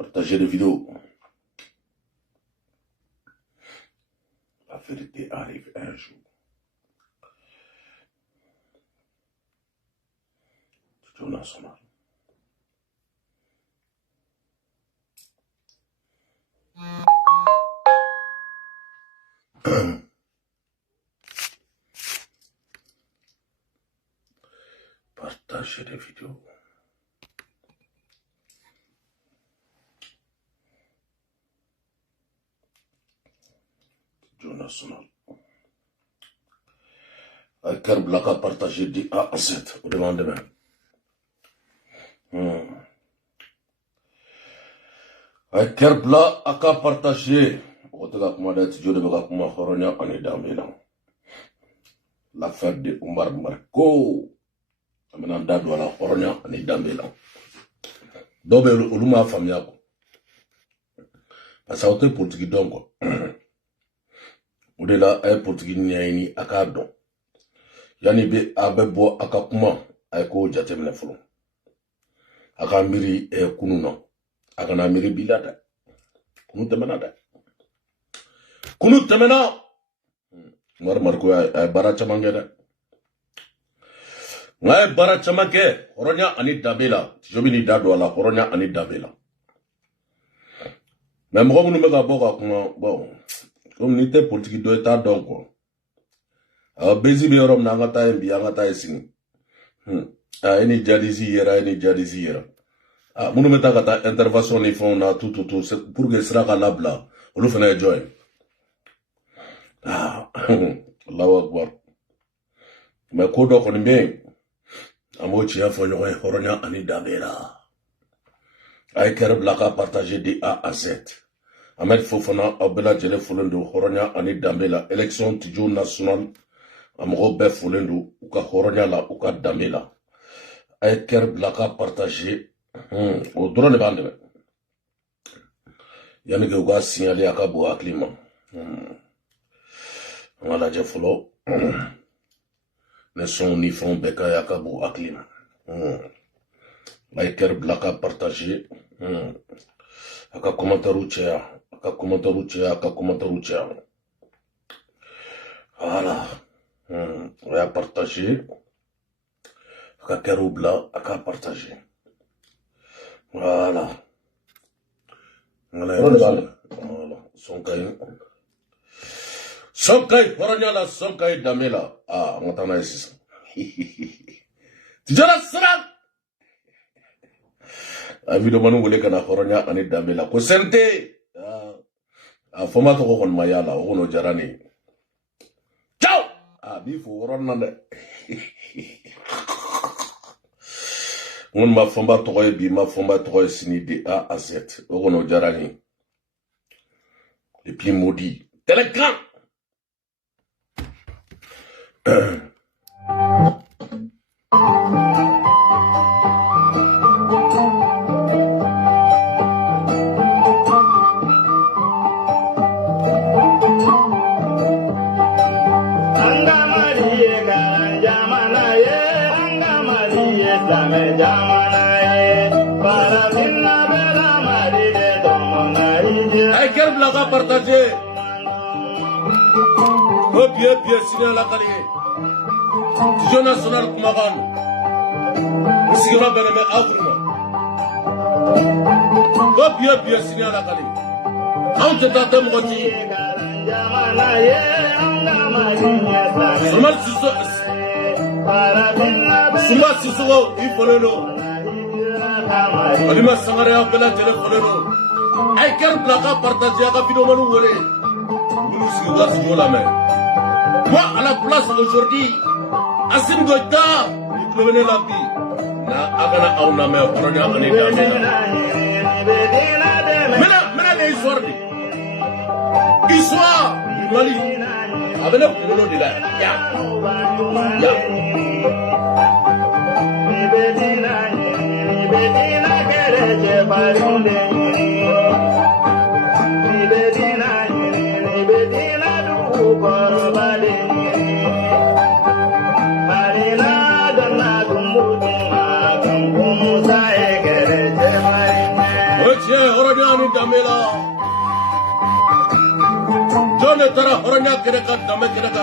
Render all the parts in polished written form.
Partagez les vidéos. La vérité arrive un jour. Studio National. Partagez les vidéos. Studio National. Avec Kerblaka partagé de A à Z. Au lendemain. Avec Kerblaka partagé. L'affaire de Omar Marco. Amenanda douala Horonya ani Dambela. Dobe Oluma famia ko. Parce que politique donc. Odela ay politique ni akado. Yani be abebo akakuma ay ko jatemna fulu. Aka miri kununa. Aka na miri bilada. Kunu temenada. Kunu temena. Omar Marco ay baracha mangeda. Ngai bara chamake Horonya ani Dambela tijobini dado ala Horonya ani Dambela mais mo ko mega boka kuma bon comme nité politique do état donc bezi be rom na ngata mbi ngata sing eni jadisi yera munu meta kata intervention ni font na tout pour que sera kalabla olu fena joy Allahu akbar mais ko do ko ni Amochi a fait Horonya ani Dambela. Ay Kerblaka partagé de A à Z. Ahmed Fofana Abela Jele Folendo Horonya ani Dambela. Élection Tidjo National. Amro Be Folendo Uka Horonya la Uka Dambela. Ay Kerblaka partagé. Au droit de bande. Yannick Uga signalé à Kabo à Climat. Voilà, j'ai follow. Ne sont ni font beka yakabu aklim. Ay Kerblaka partagé. Aka commentaire Voilà. On a partagé. Aka Kerubla aka partagé. Voilà. Voilà. Sonkai, Horonya Sonkai Dambela. On entend ici ça. Tu dis la sera. Évidemment, nous voulons qu'on a Horonya ani Dambela. Ko sente. Format ko kon mayala, o no jarani. Ciao. Bifu Horonya de. On ma format to bi ma format to sini de A à Z. O no jarani. Les plus maudits. Telegram. Ay Kerblaka partagé. Bien, signal la qualité. Studio National Kumagan. Si on a bien aimé Afrima. Bien, signal la qualité. On te tente moti. Suma Sissoko, il faut le nom. Alima Sangare a fait la téléphone. Ay Kerblaka partagé à Capino Manu Wole. Nous sommes sur la main. Moi, à la place aujourd'hui, Assim Goïta, il peut venir la vie. Na Agana Auname, Horonya ani Dambela. Maintenant, les histoires. Histoire du Mali. Avec le boulot de là. Damela. John Tara Horanya Kereka Dame Kereka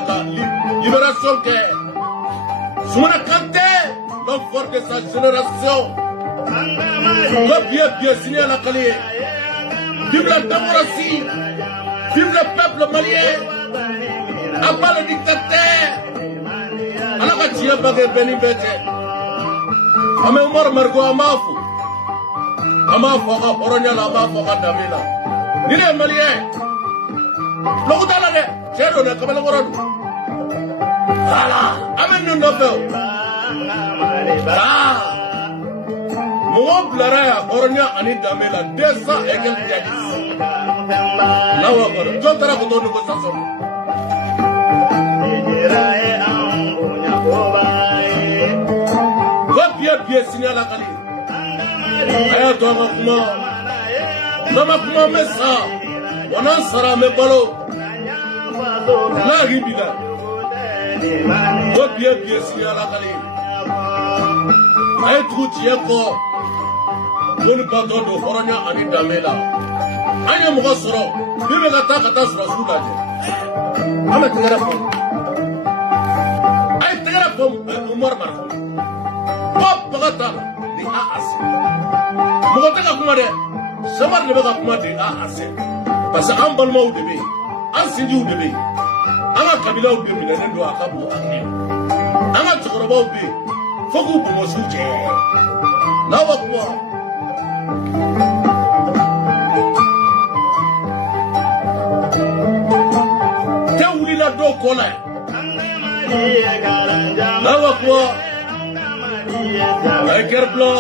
Libération Ke. Soumana Kante, l'homme fort de sa génération. Le bien signé à la Calais. Vive la démocratie. Vive le peuple malien. Abat le dictateur. Alors que tu as pas de bénibété. Ame Omar Margo Amafu. Amafu Horanya la Amafu Damela. Il est malien. L'Oudala de Chéro de Kamelagorado. Voilà. Amen Nobel. Ah. Mon blara Horanya Ani Damela 200 et quelques dialis. Là où on va. John Tara Koto négociation. Bien signé à la Cali. Aya Doma Kuma. Doma Kuma Messa. Wanan Sara Mebalo. La Ribida. Bien signé à la Cali. Aya Troutieko. Bon pardon de Horanya Ani Damela. Aya Mugosoro. Vive la Takata Srasula. Ame Tegarapom. Aya Tegarapom. Umar Marco. Pop Bagatala, the AAC. Mogoteka Kumade, Samar de Bagakumade, the AAC. Parce qu'un bon mot de bé, un signe de bé, un Kabila de bé, un doigt à Kabou, un Torobo bé, Fogu Mosuche. Now, what? Tell we la do corner. Now, what? I care blow.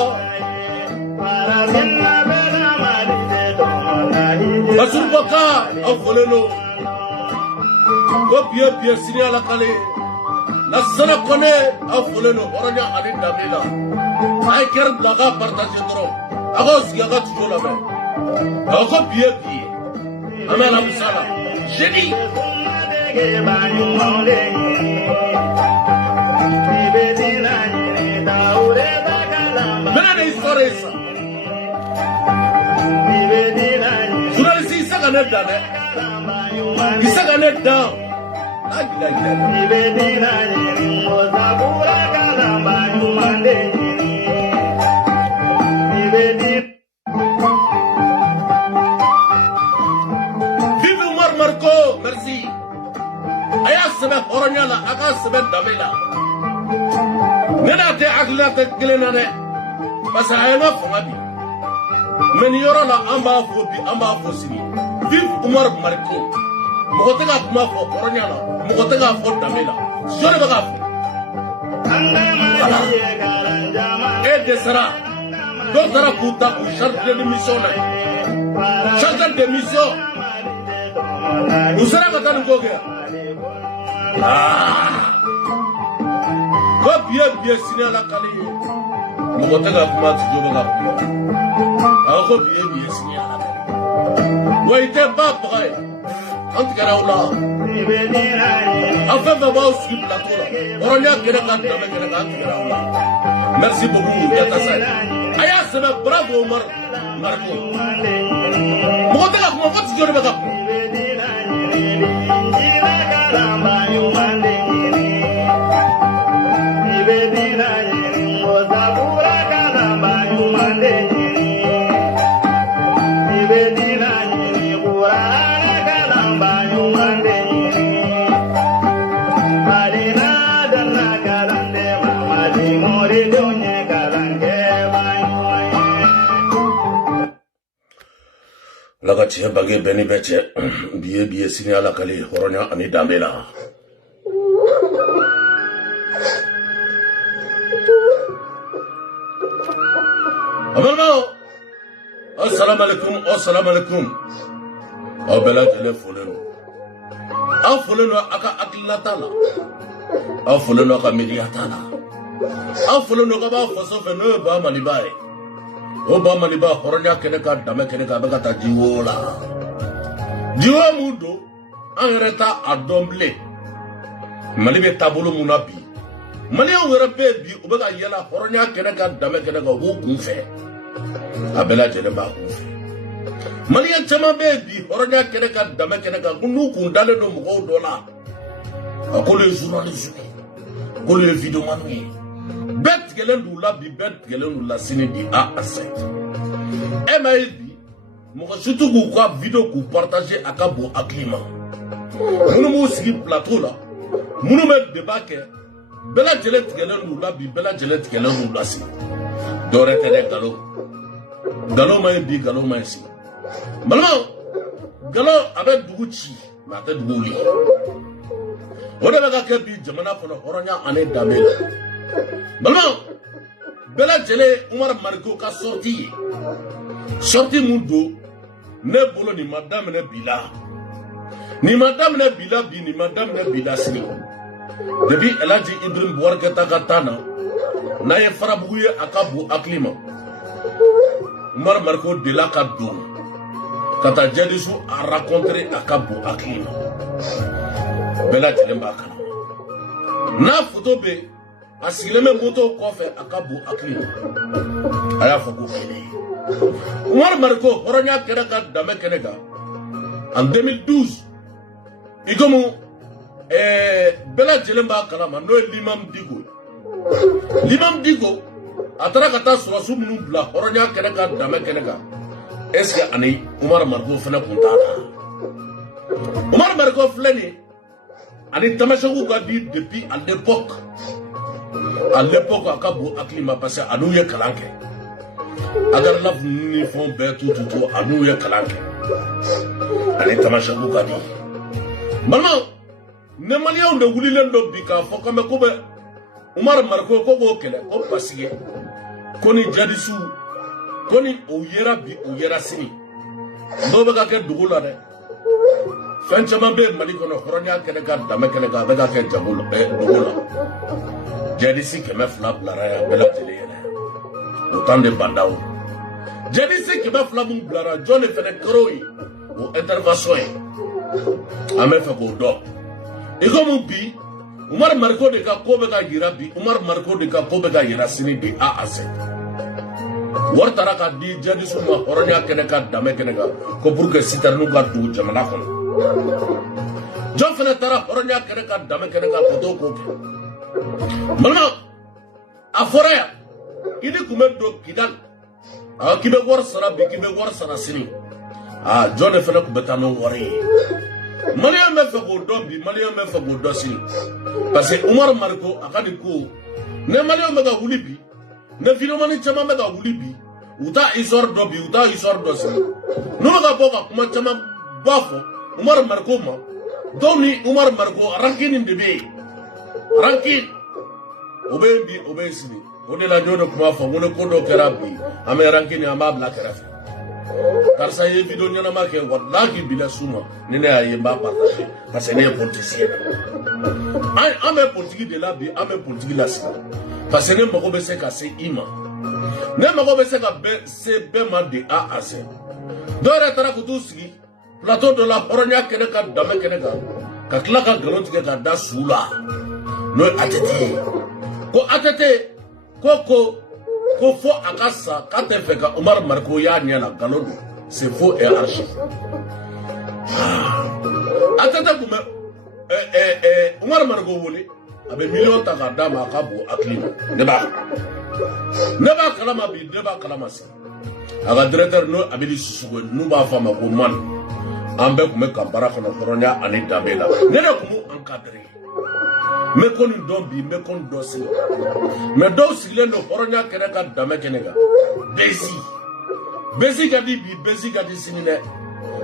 Basubaka, of Voleno. Go be signé à la Calais. La Sana connaît of Voleno, Orania Adin Damela. I care Blaga partage trop. Agos Yagat Jolame. Ako bien. Amela Musala. Génie. Mena história essa. Journaliste isso caneta, né? Isso caneta. Vive Omar Marco, merci. Aya sebe Horanya la, aka sebe Damela. Nena te agla te glenane. Parce que ayana fongabi. Men yoro la amba fosini. Vive Omar Marco. Mogotega kuma fo Horanya la, mogotega fo Damela. Jore baga fo. Et de sera. D'autres puta ou charge de mission là. Charge de mission. Nous sera katanu goge. Ah. Bien signé à la Cali. Mogotega kuma tijoba ga kuma. Ako bien signé à la Cali. Ouais, il était pas prêt. Antikaraoula. Enfin, va voir sur le plateau là. Orania Kereka Antikaraoula. Merci beaucoup, Yatasai. Aya sebe bravo Omar Marco. Mogotega kuma ko tijoba ga kuma. Lagati bagé beni beche biye signé à la Cali Horanya Ani Damela. Amano assalamu alaikum abela telefonu afoleno aka aklatala afoleno aka mediatala afoleno ka ba foso fe no ba malibae Obama liba Horanya Keneka Dame Keneka Bagata Diwola. Diwa Mundo, Anreta Adomble. Malibe Tabolo Munabi. Malia Werabe, Ubaga Yela, Horanya Keneka Dame Keneka, who Kunfe. Abela Jeneba Kunfe. Malien caman bɛ bi hɔrɔnya kɛnɛ ka dame kɛnɛ kan ko n'u kun dalen don mɔgɔw dɔ la a k'olu ye journaliste ye k'olu ye vidéoman ye bɛɛ tigɛlen d'u la bi bɛɛ tigɛlen d'u la sini di A à Z e ma ye bi mɔgɔ si t'u k'u ka vidéo k'u partager a ka bon hakili ma minnu b'u sigi plateau la minnu bɛ débat kɛ bɛɛ lajɛlen tigɛlen d'u la bi bɛɛ lajɛlen tigɛlen d'u la sini dɔwɛrɛ tɛ dɛ Gallo ma ye bi Gallo ma ye sini balimaw Gallo a bɛ dugu ci mais a tɛ dugu wuli o de bɛ ka kɛ bi jamana kɔnɔ hɔrɔnya ani danbe la balimaw bɛɛ lajɛlen Umar Mariko ka sortie ye sortie mun don ne bolo nin ma daminɛ bi la nin ma daminɛ bi la bi nin ma daminɛ bi la sini depuis El Hadji Ibrahim Boubacar Keïta ka taa na n'a ye farabugu ye a ka bon hakili ma Umar Mariko delila ka don ka taa Jadisu a rencontrer a ka bon hakili ma bɛɛ lajɛlen b'a kalama n'a photo bɛ a sigilen bɛ moto kɔfɛ a ka bon hakili ma a y'a fɔ ko kelen ye Umar Mariko hɔrɔnya kɛnɛ ka danbe kɛnɛ kan en 2012 i komi bɛɛ lajɛlen b'a kalama n'o ye Limam Diko a taara ka taa sɔrɔsiw minnu bila hɔrɔnya kɛnɛ ka danbe kɛnɛ kan est-ce que ani Umar Mariko fana kun t'a la Umar Mariko filɛ nin ani Tamasɛkiw ka di depuis à l'époque a ka bon hakili ma parce que a n'u ye kalan kɛ Agadlaf ni fɛnw bɛɛ tu a n'u ye kalan kɛ ani Tamasɛkiw ka di balimaw ne maliyɛnw de wulilen don bi k'a fɔ k'an bɛ ko bɛ Umar Mariko ko k'o kɛlɛ ko parce que ko ni Jadisu ko ni o yera bi o yera sini n'o bɛ ka kɛ dugu la dɛ fɛn caman bɛ Mali kɔnɔ hɔrɔnya kɛnɛ ka danbe kɛnɛ kan a bɛ ka kɛ dugu la Jadisi 200 bilara yan bɛɛ lajɛlen yɛrɛ o temps de bandaw Jadisi 200 mun bilara jɔn de fɛnɛ kɛr'o ye o intervention ye an bɛ fɛ k'o dɔn i komi bi Umar Mariko de ka ko bɛ ka yira bi Umar Mariko de ka ko bɛ ka yira sini di A à Z wari taara ka di Jadisu ma hɔrɔnya kɛnɛ ka danbe kɛnɛ kan ko pour que citerne ka don jamana kɔnɔ jɔn fɛnɛ taara hɔrɔnya kɛnɛ ka danbe kɛnɛ kan ka t'o ko kɛ balimaw a fɔra yan i ni kun bɛ don Kidali k'i bɛ wari sara bi k'i bɛ wari sara sini jɔn de fɛnɛ kun bɛ taa n'o wari ye maliyɛn bɛ fɛ k'o dɔn bi maliyɛn bɛ fɛ k'o dɔn sini parce que Umar Mariko a ka nin ko ne maliyɛnw bɛ ka wuli bi ne vidéomani caman bɛ ka wuli bi u t'a histoire dɔn bi u t'a histoire dɔn sini n'u bɛ ka bɔ ka kuma caman ba fɔ Umar Mariko ma dɔw ni Umar Mariko rancune de bɛ yen rancune o bɛ yen bi o bɛ yen sini o de la n y'o de kuma fɔ n ko ni ko dɔ kɛra bi an bɛ rancune an b'a bila kɛrɛfɛ karisa ye vidéo ɲɛnama kɛ walahi bila su ma ni ne y'a ye n b'a partager parce que ne ye politicien an bɛ politique de la bi an bɛ politique la sini parce que ne mago bɛ se ka se i ma ne mago bɛ se ka se bɛɛ ma de A à Z dɔw yɛrɛ taara k'u t'u sigi plateau dɔ la hɔrɔnya kɛnɛ ka danbe kɛnɛ kan ka tila ka nkalon tigɛ ka da su la n'o ye ATT ye ko ATT ko fo a ka sa k'a tɛ fɛ ka Umar Mariko y'a ɲɛ la nkalon don c'est faux et archi ATT kun bɛ Umar Mariko wele a bɛ miliyɔn ta k'a d'a ma a ka bon hakili ma ne b'a kalama bi ne b'a kalama sini a ka directeur n'o Abidi Sisoko n'u b'a fɔ a ma ko man an bɛɛ kun bɛ ka baara kɔnɔ hɔrɔnya ani danbe la ne de kun b'u encadrer n bɛ ko nin dɔn bi n bɛ ko nin dɔn sini mais dɔw sigilen don hɔrɔnya kɛnɛ ka danbe kɛnɛ kan Bezi ka di bi Bezi ka di sini dɛ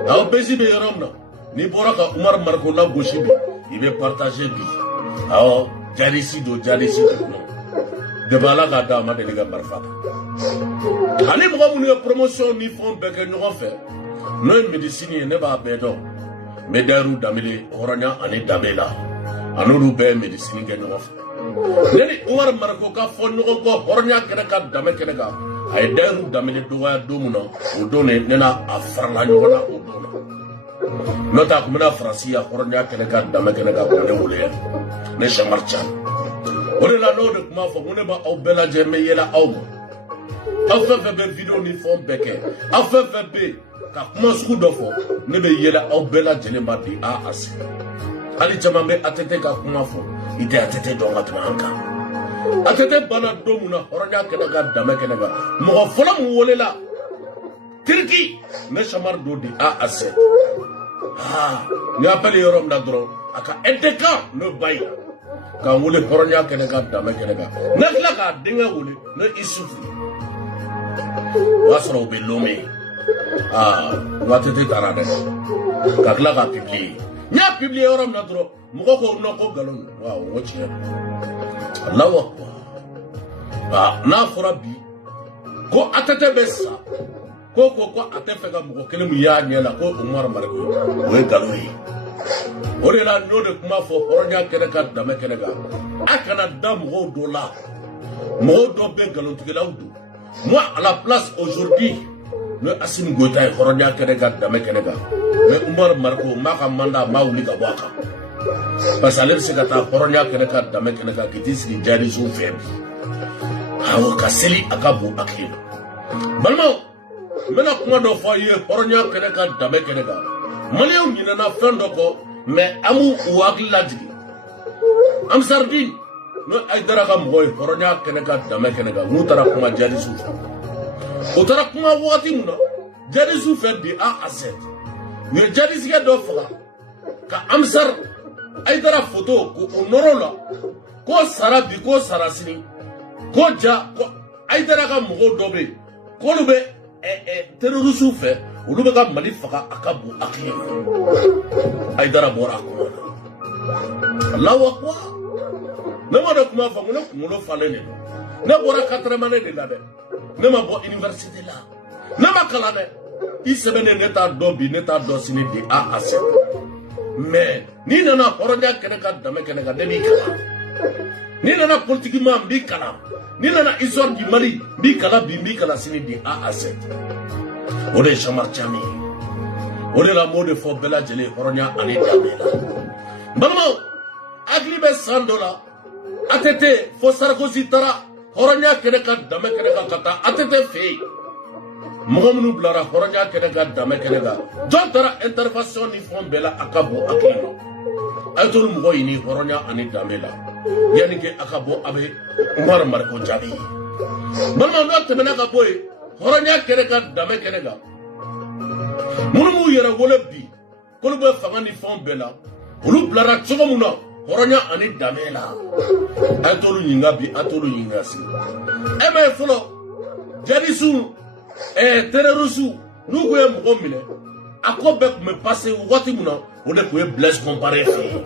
aw Bezi bɛ yɔrɔ min na n'i bɔra ka Umar Mariko lagosi bi i bɛ partager bi awɔ Jadisi don depuis Ala k'a d'a ma deli ka marifa ani mɔgɔ minnu ye promotion ni fɛnw bɛɛ kɛ ɲɔgɔn fɛ n'o ye médecine ye ne b'a bɛɛ dɔn médailleur Danbele hɔrɔnya ani danbe la a n'olu bɛɛ ye médecine kɛ ɲɔgɔn fɛ ne ni Umar Mariko ka fɔ ɲɔgɔn kɔ hɔrɔnya kɛnɛ ka danbe kɛnɛ kan a ye dayiru Danbele dɔgɔya don min na o don de ne n'a a farala ɲɔgɔn na o don na n'o tɛ a kun bɛna Faransi ya hɔrɔnya kɛnɛ ka danbe kɛnɛ kan ko ne wele yan ne Chamar Can o de la n'o de kuma fɔ ko ne b'aw bɛɛ lajɛ n bɛ yɛlɛ aw ma aw fɛn fɛn bɛ vidéo ni fɛnw bɛɛ kɛ aw fɛn fɛn bɛ yen ka kuma sugu dɔ fɔ ne bɛ yɛlɛ aw bɛɛ lajɛlen ma bi A à Z hali caman bɛ ATT ka kuma fɔ i tɛ ATT dɔn ka tɛmɛ an kan ATT banna don min na hɔrɔnya kɛnɛ kan danbe kɛnɛ kan mɔgɔ fɔlɔ min welela Tiriki ne Samari do di A à Z ni appel yɔrɔ min na dɔrɔn a ka aide kan ne ba ye k'an wele hɔrɔnya kɛnɛ kan danbe kɛnɛ kan ne tila k'a denkɛ wele ne Isufu o y'a sɔrɔ u bɛ Lomé n ka ATT taara dɛ ka tila k'a publier n y'a publier yɔrɔ min na dɔrɔn mɔgɔ ko non ko nkalon waaw n ko tiɲɛ Allahu Akbar n'a fɔra bi ko ATT bɛ sa ko a tɛ fɛ ka mɔgɔ kelen min y'a ɲɛ la ko Umaru Mariko o ye nkalon ye o de la n'o de kuma fɔ hɔrɔnya kɛnɛ kan danbe kɛnɛ kan a kana da mɔgɔw dɔ la mɔgɔw dɔ bɛ nkalontigilaw don moi à la place aujourd'hui ne Assimi Goïta ye hɔrɔnya kɛnɛ kan danbe kɛnɛ kan mais Umaru Mariko m'a ka mandat m'a wuli ka bɔ a kan parce que ale bɛ se ka taa hɔrɔnya kɛnɛ kan danbe kɛnɛ kan k'i t'i sigi jariso fɛ bi awɔ ka seli a ka bon hakili la balimaw n bɛna kuma dɔ fɔ a ye hɔrɔnya kɛnɛ kan danbe kɛnɛ kan maliyɛnw ɲinɛna fɛn dɔ kɔ mais an b'u hakili lajigi Amsaridine n'o Ayidara ka mɔgɔ ye hɔrɔnya kɛnɛ kan danbe kɛnɛ kan n'u taara kuma jadisiw fɛ o taara kuma wagati min na jadisiw fɛ di A à Z u ye jadisikɛ dɔ faga ka Amsar Ayidara photo ko o nɔrɔ la ko sara bi ko sara sini ko ja ko Ayidara ka mɔgɔw dɔ bɛ yen k'olu bɛ terrorisiw fɛ olu bɛ ka Mali faga a ka bon hakili ma Ayidara bɔra a kuma na Allahu Akbar ne ma dɔn kuma fɔ ko ne kunkolo falen de don ne bɔra 80 de la dɛ ne ma bɔ université la ne ma kalan dɛ i sɛbɛnnen ne t'a dɔn bi ne t'a dɔn sini di A à Z mais n'i nana hɔrɔnya kɛnɛ kan danbe kɛnɛ kan ne b'i kalan n'i nana politique ma n b'i kalan n'i nana histoire du Mali n b'i kalan bi n b'i kalan sini di A à Z o de ye Samari Jami ye o de la m'o de fɔ bɛɛ lajɛlen hɔrɔnya ani danbe la balimaw hakili bɛ san dɔ la ATT fo Sarkozy taara hɔrɔnya kɛnɛ kan danbe kɛnɛ kan ka taa ATT fɛ yen mɔgɔ minnu bilara hɔrɔnya kɛnɛ kan danbe kɛnɛ kan jɔn taara intervention ni fɛn bɛɛ la a ka bɔ hakili ma a ye t'olu mɔgɔ ɲini hɔrɔnya ani danbe la yanni ke a ka bɔ a bɛ Umaru Mariko jaabi balimaw n'o tɛmɛna ka bɔ yen hɔrɔnya kɛnɛ kan danbe kɛnɛ kan minnu b'u yɛrɛ wele bi k'olu bɛ fanga ni fɛn bɛɛ la olu bilara cogo min na hɔrɔnya ani danbe la a ye t'olu ɲininka bi a t'olu ɲininka sini e m'a ye fɔlɔ jadisiw terrorisiw n'u ko ye mɔgɔ minɛ a ko bɛɛ tun bɛ passe wagati min na o de tun ye Blaise Compaoré fɛ yen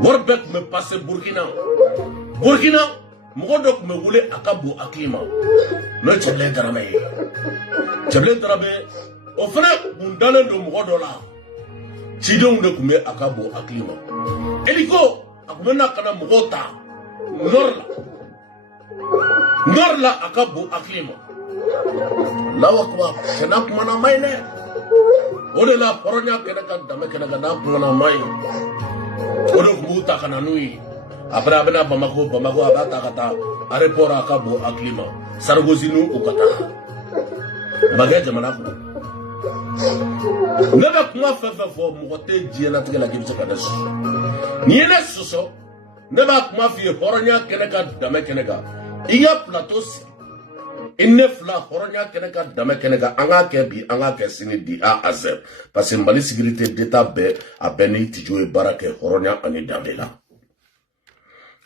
wari bɛɛ tun bɛ passe Burkina mɔgɔ dɔ tun bɛ wele a ka bon hakili ma n'o ye Cɛbilen Darame ye Cɛbilen Darame o fana tun dalen don mɔgɔ dɔ la cidenw de tun bɛ a ka bon hakili ma Eliko a tun bɛ na ka na mɔgɔw ta nord la a ka bon hakili ma Allahu Akbar cɛ n'a kumana ma ɲi dɛ o de la hɔrɔnya kɛnɛ kan danbe kɛnɛ kan n'a kumana ma ɲi o de tun b'u ta ka na n'u ye après a bɛna Bamako a b'a ta ka taa aéroport a ka bon hakili ma Sarkozy n'u u ka taa o ma kɛ jamana kɔnɔ ne bɛ kuma fɛn fɛn fɔ mɔgɔ tɛ diɲɛlatigɛ la k'i bɛ se ka ne sɔsɔ n'i ye ne sɔsɔ ne b'a kuma f'i ye hɔrɔnya kɛnɛ kan danbe kɛnɛ kan i ka plateau sigi i ne fila hɔrɔnya kɛnɛ kan danbe kɛnɛ kan an k'a kɛ bi an k'a kɛ sini di A à Z parce que Mali sécurité d'état bɛɛ a bɛɛ ni Tijo ye baara kɛ hɔrɔnya ani danbe la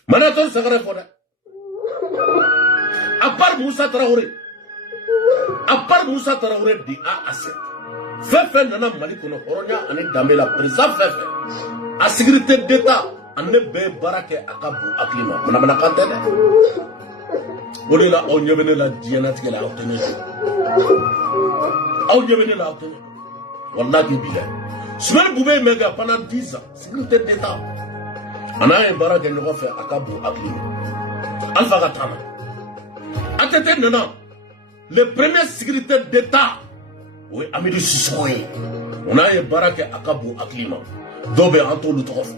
mana tɔ sagara fɔ dɛ à part Moussa Traoré di A à Z fɛn fɛn nana Mali kɔnɔ hɔrɔnya ani danbe la président fɛn fɛn a sécurité d'état a ne bɛɛ baara kɛ a ka bon hakili ma manamanakan tɛ dɛ o de la aw ɲɛ bɛ ne la diɲɛlatigɛ la aw tɛ ne dɔn aw ɲɛ bɛ ne la aw tɛ ne dɔn walahi bi dɛ Sumani Bube mɛ kɛ pendant 10 ans sécurité d'état a n'a ye baara kɛ ɲɔgɔn fɛ a ka bon hakili ma Alpha ka taa na ATT nana le premier sécurité d'état o ye Amidou Sissoko ye o n'a ye baara kɛ a ka bon hakili ma dɔw bɛ an t'olu tɔgɔ fɔ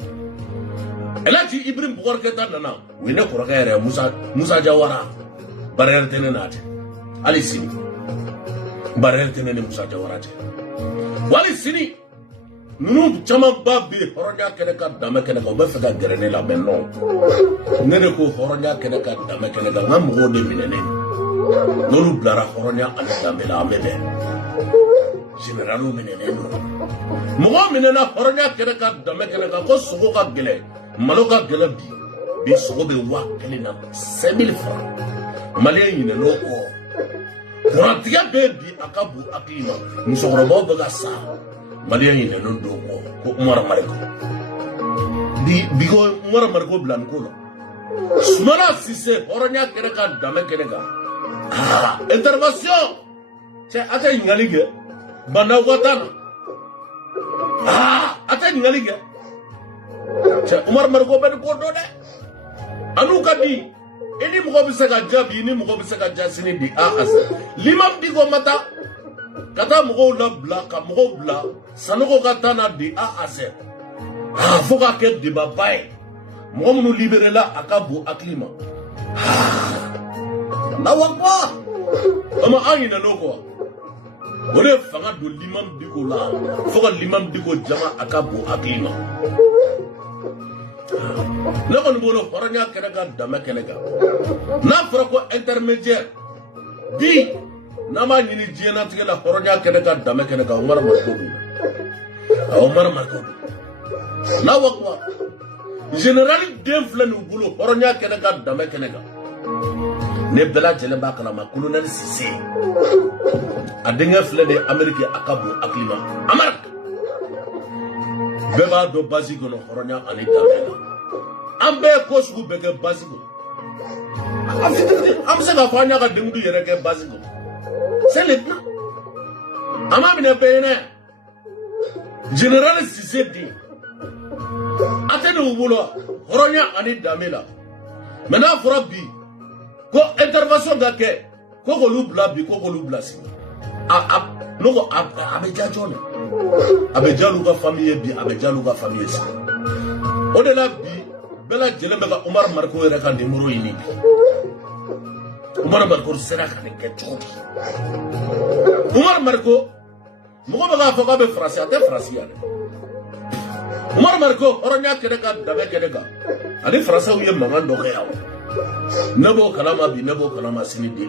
Elhaji Ibrahim Boubacar Keïta nana o ye ne kɔrɔkɛ yɛrɛ Musa Jawara barrière tɛ ne n'a tɛ hali sini barel tenene Musa Jawara cɛ wali sini nunu caman ba be hɔrɔnya kɛnɛ ka dame kɛnɛ kan u bɛ fɛ ka gɛrɛ ne la mais non ne de ko hɔrɔnya kɛnɛ ka dame kɛnɛ kan n ka mɔgɔw de minɛnen n'olu bilara hɔrɔnya ani dame la an bɛ bɛn généraliw minɛnen don mɔgɔw minɛna hɔrɔnya kɛnɛ ka dame kɛnɛ kan ko sogo ka gɛlɛ malo ka gɛlɛ bi sogo bɛ 1000 na 5000 francs maliyɛn ɲinɛn'o kɔ kurantigɛ bɛ bi a ka bon hakili ma musokɔrɔbaw bɛ ka sa maliyɛn ɲinɛnen don ko Umaru Mariko bi ko Umaru Mariko bila nin ko la Sumana Sise hɔrɔnya kɛnɛ ka dame kɛnɛ kan intervention cɛ a tɛ ɲininkali kɛ banda wata na a tɛ ɲininkali kɛ cɛ Umaru Mariko bɛ nin ko dɔn dɛ an'u ka di i ni mɔgɔ bɛ se ka jaabi ni mɔgɔ bɛ se ka ja sini di l'imam di ko ma taa ka taa mɔgɔw labila ka mɔgɔw bila Sanogo ka taa na di fo ka kɛ debaba ye mɔgɔ minnu libéré la a ka bon hakili ma Allahu Akbar ama an ɲinɛn'o kɔ o de fanga don l'imam Diko la fo ka l'imam Diko jama a ka bon hakili ma ne kɔni bolo hɔrɔnya kɛnɛ ka dame kɛnɛ kan n'a fɔra ko intermédiaire bi n'a m'a ɲini diɲɛlatigɛ la hɔrɔnya kɛnɛ ka dame kɛnɛ kan Umaru Mariko don Umaru Mariko don Allahu Akbar général den filɛ nin bolo hɔrɔnya kɛnɛ ka dame kɛnɛ kan ne bɛɛ lajɛlen b'a kalama colonel Sise a denkɛ filɛ de Amérique a ka bon hakili ma Amérique bɛɛ b'a dɔn basi kɔnɔ hɔrɔnya ani dame la an bɛɛ ko sugu bɛɛ kɛ basi kɔnɔ an bɛ se k'a fɔ an y'a ka denkundi yɛrɛ kɛ basi kɔnɔ c'est le temps an m'a minɛ bɛɛ ɲɛna général Sise di a tɛ nin bolo hɔrɔnya ani dame la mais n'a fɔra bi ko intervention ka kɛ ko k'olu bila bi ko k'olu bila sini ne ko a bɛ diya jɔn de a bɛ diya olu ka famille ye bi a bɛ diya olu ka famille ye sini o de la bi bɛɛ lajɛlen bɛ ka Umaru Mariko yɛrɛ ka numéro ɲini bi Umaru Mariko sera ka nin kɛ cogo di Umaru Mariko mɔgɔ bɛ k'a fɔ k'a bɛ Faransi a tɛ Faransi yan dɛ Umaru Mariko hɔrɔnya kɛnɛ ka dame kɛnɛ kan ani Faransɛw ye mankan dɔ kɛ yan ne b'o kalama bi ne b'o kalama sini di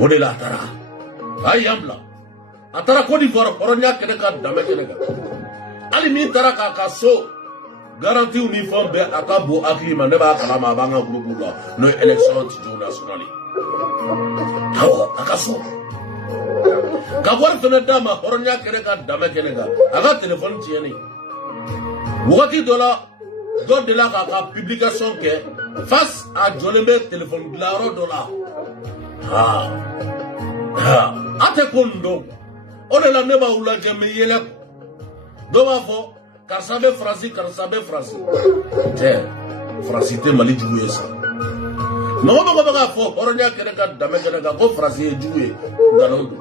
o de la a taara a y'an bila a taara Côte d'Ivoire hɔrɔnya kɛnɛ ka dame kɛnɛ kan hali min taara k'a ka so garantiw ni fɛnw bɛɛ a ka bon hakili ma ne b'a kalama a b'an ka groupe la n'o ye élection tigiw national ye awɔ a ka so ka wari fɛnɛ d'a ma hɔrɔnya kɛnɛ ka dame kɛnɛ kan a ka téléphone tiɲɛni wagati dɔ la dɔ delila k'a ka publication kɛ face a jɔlen bɛ téléphone dilanyɔrɔ dɔ la a tɛ ko nin dɔn o de la ne b'a lajɛ n bɛ yɛlɛ dɔw b'a fɔ karisa bɛ Faransi karisa bɛ Faransi cɛ Faransi tɛ Mali jugu ye sa mɔgɔ mɔgɔ bɛ k'a fɔ hɔrɔnya kɛnɛ ka dame kɛnɛ kan ko Faransi ye jugu ye nkalon don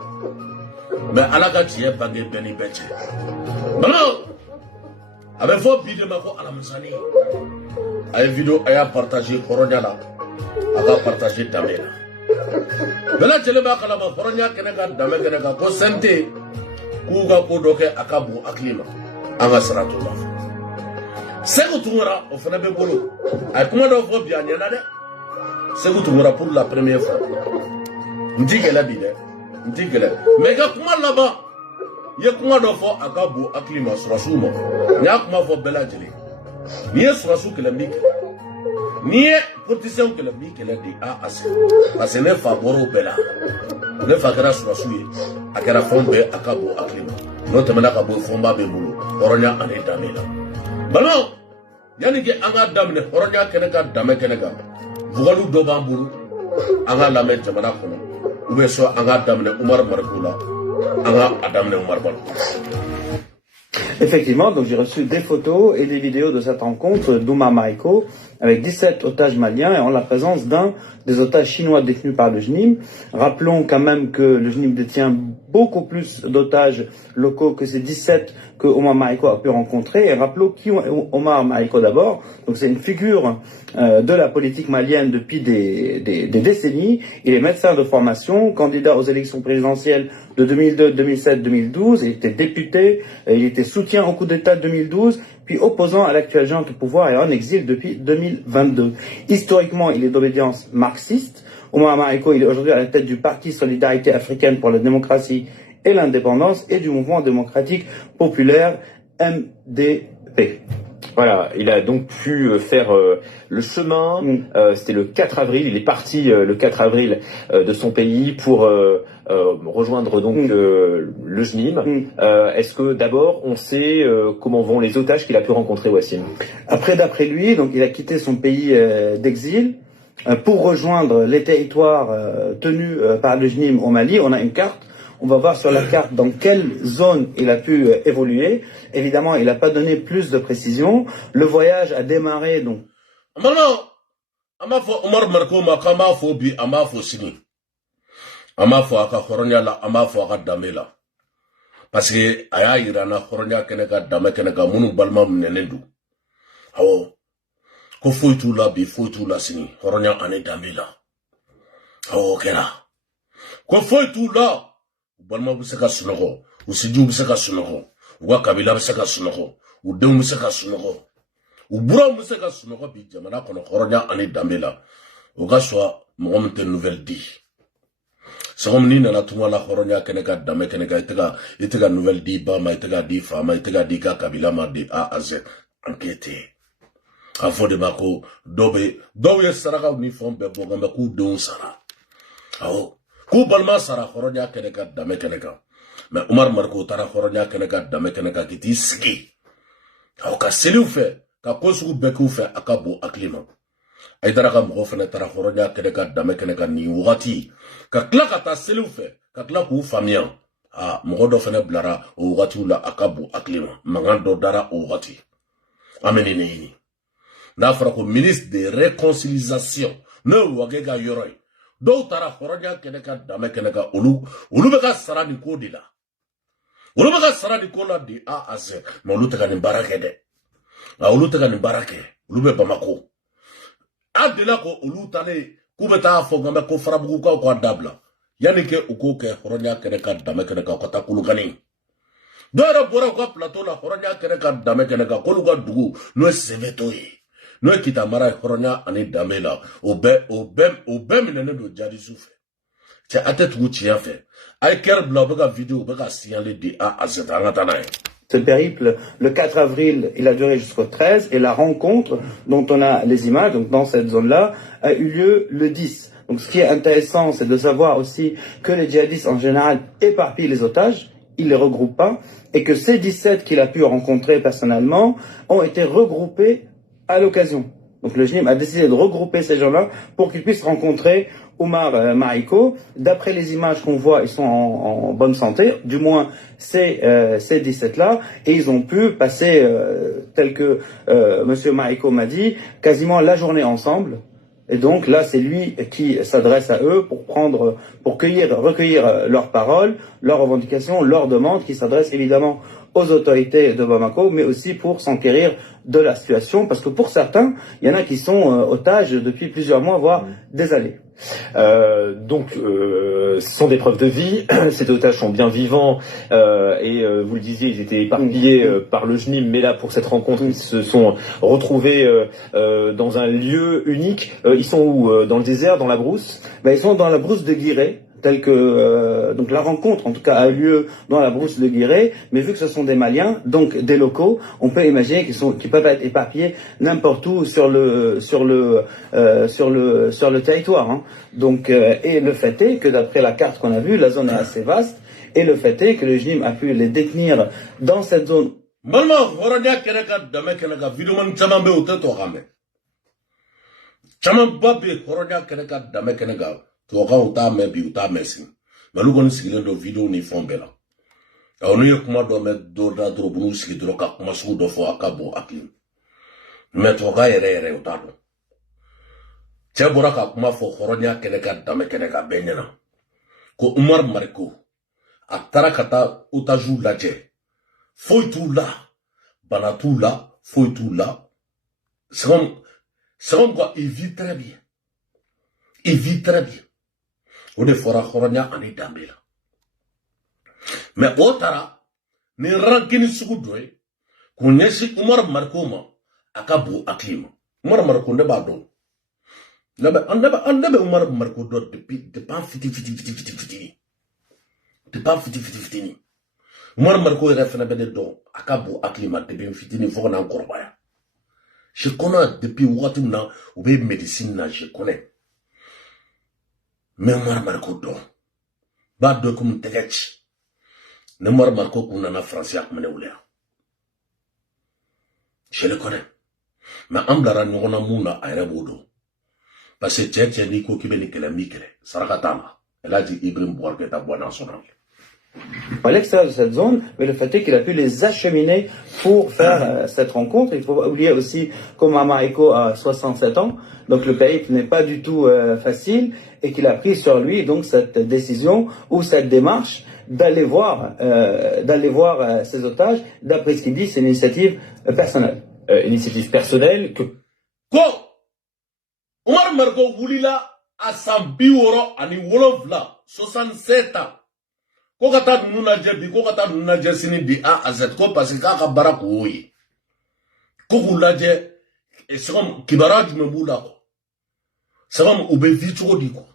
mais Ala ka tiɲɛ bange bɛɛ ni bɛɛ cɛ bala a bɛ fɔ bi de ma ko alamisani a ye vidéo a y'a partager hɔrɔnya la a ka partager dame la bɛɛ lajɛlen b'a kalama hɔrɔnya kɛnɛ ka dame kɛnɛ kan ko CNT k'u ka ko dɔ kɛ a ka bon hakili ma an ka sira t'o la Sékou Tounkara o fana bɛ bolo a ye kuma dɔ fɔ bi a ɲɛna dɛ Sékou Tounkara pour la première fois n ti gɛlɛ bi dɛ n ti gɛlɛ mais i ka kuma laban i ye kuma dɔ fɔ a ka bon hakili ma surasiw ma n y'a kuma fɔ bɛɛ lajɛlen n'i ye surasiw kɛlɛ n b'i kɛlɛ n'i ye politisiyɛnw kɛlɛ n b'i kɛlɛ de parce que ne fa bɔra o bɛɛ la ne fa kɛra surasiw ye a kɛra fɛnw bɛɛ a ka bon hakili ma n'o tɛmɛna ka bɔ fɔnba bɛ n bolo hɔrɔnya ani dame la balimaw yanni ke an k'a daminɛ hɔrɔnya kɛnɛ ka dame kɛnɛ kan bugɔliw dɔ b'an bolo an k'a lamɛn jamana kɔnɔ sɔ an k'a daminɛ Umaru Mariko la an k'a daminɛ Umaru Mariko Effectivement, donc j'ai reçu des photos et des vidéos de cette rencontre d'Oumar Mariko avec 17 otages maliens et en la présence d'un des otages chinois détenus par le JNIM. Rappelons quand même que le JNIM détient beaucoup plus d'otages locaux que ces 17 que Omar Mariko a pu rencontrer. Et rappelons qui est Omar Mariko d'abord. Donc c'est une figure de la politique malienne depuis des décennies. Il est médecin de formation, candidat aux élections présidentielles de 2002, 2007, 2012. Il était député, il était soutien au coup d'État de 2012, puis opposant à l'actuel junte au pouvoir et en exil depuis 2022. Historiquement, il est d'obédience marxiste. Omar Mariko, il est aujourd'hui à la tête du Parti Solidarité Africaine pour la démocratie et l'indépendance et du mouvement démocratique populaire MDP. Voilà, il a donc pu faire le chemin, c'était le 4 avril, il est parti le 4 avril de son pays pour rejoindre donc le JNIM. Est-ce que d'abord on sait comment vont les otages qu'il a pu rencontrer, Wassim? D'après lui, donc il a quitté son pays d'exil pour rejoindre les territoires tenus par le JNIM au Mali. On a une carte. On va voir sur la carte dans quelle zone il a pu évoluer. Évidemment, il n'a pas donné plus de précision. Le voyage a démarré donc. Omar Mariko makama fo bi ama fo sini. Ama fo aka horonya la ama fo aka damela. Parce que aya irana horonya keneka dame keneka munu balma mnenendu. Awo. Ko fo itu la bi fo itu la sini. Horonya ane damela. Awo kera. Ko fo itu la balma bisaka sunoko, usiju bisaka sunoko, uga kabila bisaka sunoko, udemu bisaka sunoko, ubura bisaka sunoko bi jamana kono horonya ani dambela, uga swa mongomte nouvelle di. Sagom ni nana tuma la horonya keneka dame keneka itega nouvelle di ba ma itega di fama itega di ka kabila ma de A à Z enquête. Afo de bako dobe saraka ni fombe bogamba ku don sara. Awo ku balma sara horonya keneka dame keneka. Mais Omar Mariko tara horonya keneka dame keneka kiti siki. Aw ka seliw fe, ka kosugu beku fe akabo aklima. Ay dara ka mɔgɔ fɛnɛ tara horonya keneka dame keneka ni wagati. Ka tila ka taa seliw fe, ka tila k'u faamuya. Mɔgɔ dɔ fɛnɛ bilara o wagatiw la akabo aklima. Mangan dɔ dara o wagati. Amene ne yini. N'a fɔra ko ministre de réconciliation n'o wage ka yɔrɔ ye. Dɔw taara hɔrɔnya kɛnɛ ka dame kɛnɛ ka olu bɛ ka sara nin ko de la. Olu bɛ ka sara nin ko la de A à Z. Mais olu tɛ ka nin baara kɛ dɛ. Olu tɛ ka nin baara kɛ. Olu bɛ Bamako. A delila ko olu talen k'u bɛ taa fɔ nka ko farabugukaw ka dabila. Yanni ke u k'o kɛ hɔrɔnya kɛnɛ ka dame kɛnɛ ka ka taa Kolokani. Dɔw yɛrɛ bɔra u ka plateau la hɔrɔnya kɛnɛ ka dame kɛnɛ ka k'olu ka dugu n'o ye Sɛbɛto ye. N'o ye Kitamara ye hɔrɔnya ani dame la. O bɛɛ minɛnen don Jadisu fɛ. Cɛ a tɛ tugu tiɲɛ fɛ. A ye kɛrɛ bila u bɛ ka vidéo u bɛ ka signaler de A à Z an ka taa n'a ye. Ce périple, le 4 avril, il a duré jusqu'au 13 et la rencontre dont on a les images, donc dans cette zone-là, a eu lieu le 10. Donc ce qui est intéressant, c'est de savoir aussi que les djihadistes en général éparpillent les otages, ils ne les regroupent pas, et que ces 17 qu'il a pu rencontrer personnellement ont été regroupés à l'occasion. Donc le JNIM a décidé de regrouper ces gens-là pour qu'ils puissent rencontrer Omar Mariko. D'après les images qu'on voit, ils sont en bonne santé, du moins ces 17-là, et ils ont pu passer, tel que Monsieur Mariko m'a dit, quasiment la journée ensemble. Et donc là, c'est lui qui s'adresse à eux pour recueillir leurs paroles, leurs revendications, leurs demandes, qui s'adressent évidemment aux autorités de Bamako, mais aussi pour s'enquérir de la situation, parce que pour certains, il y en a qui sont otages depuis plusieurs mois, voire des années. Donc, ce sont des preuves de vie. Ces otages sont bien vivants et vous le disiez, ils étaient éparpillés par le JNIM, mais là, pour cette rencontre, ils se sont retrouvés dans un lieu unique. Ils sont où? Dans le désert, dans la brousse? Ils sont dans la brousse de Guiré. Tel que donc la rencontre en tout cas a eu lieu dans la brousse de Guiré, mais vu que ce sont des Maliens, donc des locaux, on peut imaginer qu'ils peuvent être éparpillés n'importe où sur le territoire. Hein. Donc et le fait est que d'après la carte qu'on a vue, la zone est assez vaste, et le fait est que le JNIM a pu les détenir dans cette zone. Toka uta me bi uta messing. Malu koni sigilen do video ni fon bela. On y a comment doit mettre d'autres drobous qui doivent commencer de fois à Cabo Akim. Mais tu vas y aller au tard. Tiens, Boraka, comment faut Horonia Keneka Dame Keneka Benyana. Ko Umar Mariko. A Tarakata Utajou Laje. Faut tout là. Banatou là. Faut tout là. C'est comme quoi il vit très bien. Il vit très bien. On est fort à Horonia Ani Damela. Mais Otara, ne rankini sukudoy, kunyesi Umar Markoma, akabu aklima. Umar Marko neba don. Nebe Umar Marko don de pas fiti. De pas fiti. Umar Marko est refait de don, akabu aklima, de bien fiti, faut qu'on en corbaya. Je connais depuis Watumna, ou bien médecine, je connais. Mais Umar Marko don. Ba do comme tegech. Ne Umar Marko qu'on a français à mener. Je le connais. Mais Amblara n'ona mouna à Rebodo. Parce que Tchétché dit qu'il est que la micre. Sarakatama. Elle a dit Ibrahim Bouarket à Bois National. À l'extérieur de cette zone, mais le fait est qu'il a pu les acheminer pour faire cette rencontre. Il faut oublier aussi qu'Omama Eko a 67 ans, donc le périple n'est pas du tout facile, et qu'il a pris sur lui donc cette décision ou cette démarche d'aller voir ses otages. D'après ce qu'il dit, c'est une initiative personnelle. Initiative personnelle que... Quoi Omar Marko Wulila a Sambioro ani Wolofla, 67 ans. Ko kata nuna jebi, ko kata nuna jesini di A à Z, ko parce que kaka barak ouye. Ko koulaje, c'est comme kibaraj me boula ko. C'est comme oube vichou di ko.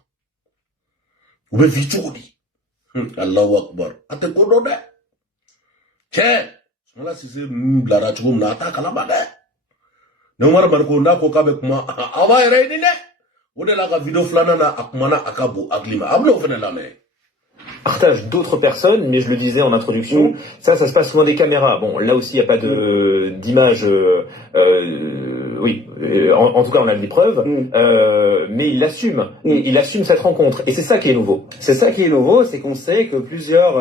Oube vichou di. Allahu Akbar. Ate kodo de. Che, smala si se mblara chou mna ata kalaba de. Ne Umar Marko na ko kabe kuma awa ere ni ne. Ode la ka video flana na akmana akabu aglima. Ablo fene la me. Partage d'autres personnes, mais je le disais en introduction, ça se passe souvent des caméras. Bon, là aussi, il n'y a pas d'image, en tout cas, on a des preuves, mais il assume, il assume cette rencontre, et c'est ça qui est nouveau. C'est ça qui est nouveau, c'est qu'on sait que plusieurs,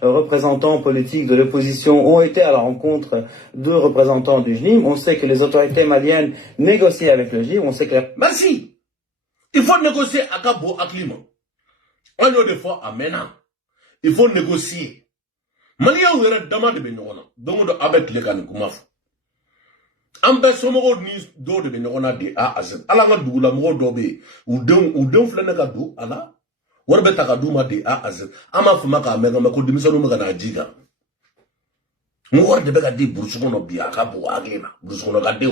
représentants politiques de l'opposition ont été à la rencontre de représentants du JNIM. On sait que les autorités maliennes négocient avec le JNIM, on sait que... Merci. Il faut négocier à Cabo Aklima. On a des fois à maintenant. Il faut négocier. Malien ou yere demande de nyona. Donc avec les kan kumaf. Ambe somo ni do de nyona de A à Z. Ala nga dugula mo do be. Ou don flene ka do ala. Warbe ta ka do ma de A à Z. Ama fuma ka mega ma ko dimisonu ma na jiga. Mo war de be ka di bursuko no bia ka bo agina. Bursuko no ka de.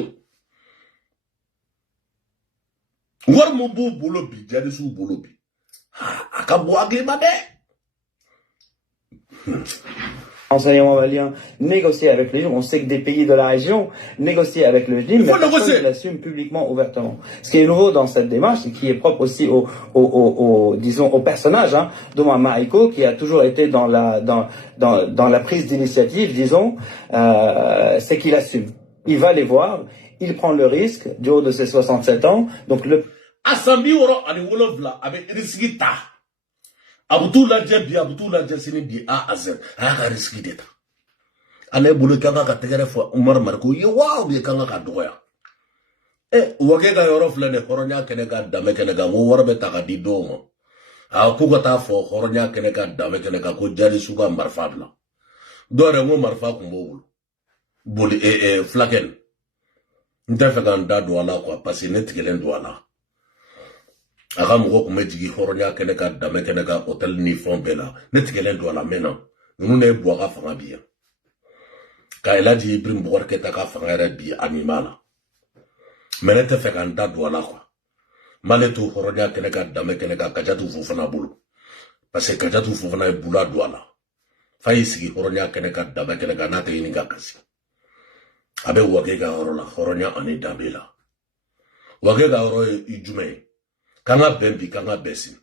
War mo bu bolo bi, jadi su bolo bi. Enseignement malien négocier avec le JNIM. On sait que des pays de la région négocient avec le JNIM, mais personne ne l'assume publiquement, ouvertement. Ce qui est nouveau dans cette démarche et qui est propre aussi au personnage, d'Omar Mariko, qui a toujours été dans la prise d'initiative, disons, c'est qu'il assume. Il va les voir, il prend le risque du haut de ses 67 ans, donc le Asambi woro ani wolofla avec risque ta. Abutu la jebi abutu la jesini di A à Z. Aka risque d'être. Ale bulu kanga ka tegere fo Umar Marko ye waaw bi kanga ka doya. Wage ga yoro fla ne horonya kene ga dame kene ga wo warbe ta ka di domo. Ku ko ta fo horonya kene ga dame kene ga ko jari suga marfabla. Dore mo marfa ko mbowul. Buli flaken. Ntafe kan da do ala ko parce ne tigelen do ala. Aga moko kuma jigi horonya kene ka dame kene ka hotel ni fond bela ne tigelen do la mena nunu ne bo ga fanga biya ka elaji Ibrahim Bouarket ka fanga ra bi animala mene te fe kan da do la quoi male to horonya kene ka dame kene ka kajatu fu fana bulu parce que kajatu fu fana bula do la fayi sigi horonya kene ka dame kene ka na te ni ga kasi abe wage ga horonya ani dabela wage ga horo ijume kanga bembi kanga besi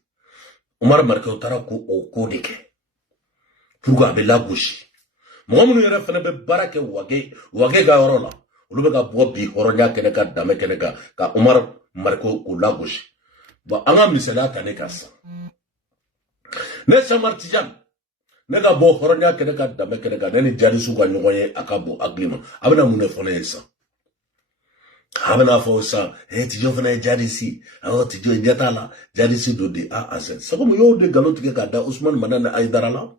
Umar Marko tara ko o ko deke pourquoi be la gauche mo munu yere fene be barake wage ga yoro la ulu be ga bo bi horonya kene ka dame kene ka Umar Marko ko la gauche ba anga misala tane kasa ne samartijan Nega bo horonya keneka dame keneka neni jadisu ka nyogoye akabo aglima. Abena mune fone esa. Abena fo sa tijo fene jadisi. Awo tijo jatala jadisi do de a asen. Sako mo yo de galot ke kada Usman Manane Aidara la.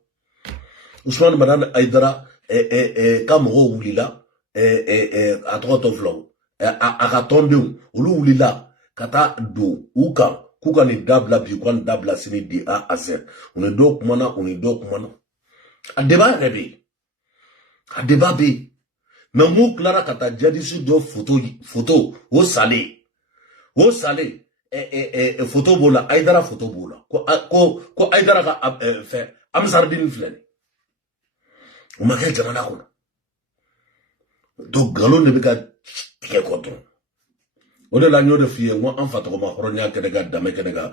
Usman Manane Aidara kamogo wulila atroto flow. Aka tombe ulu wulila kata do uka kuka ni dabla bi kwan dabla sini di a asen. Une do kumana a débat rêvé. A débat B. Mais mou clara kata jadisi do photo au salé. Au salé. Photo bola Aidara photo bola. Ko Aidara ka fait amsardine flen. O ma quel jamana ko. Donc galon ne bika tike koton. O de la nyo de fiye moi en fait ko ma horonya kenega dame kenega.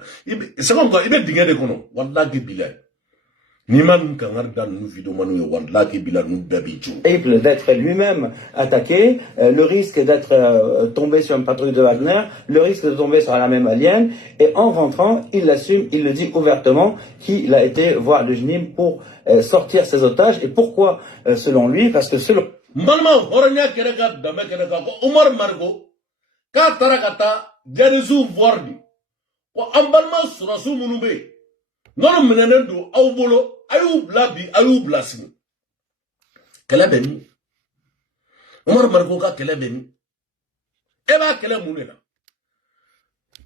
C'est comme quoi ibe dingé de kono. Wallahi bilay. D'être lui-même attaqué, le risque d'être tombé sur une patrouille de Wagner, le risque de tomber sur la même alien, et en rentrant, il l'assume, il le dit ouvertement qu'il a été voir le JNIM pour sortir ses otages. Et pourquoi, selon lui? Parce que selon... Non, menendo au bolo, ayou blabi, ayou blasini. Kele beni. Omar Margoka kele beni. Eba kele munela.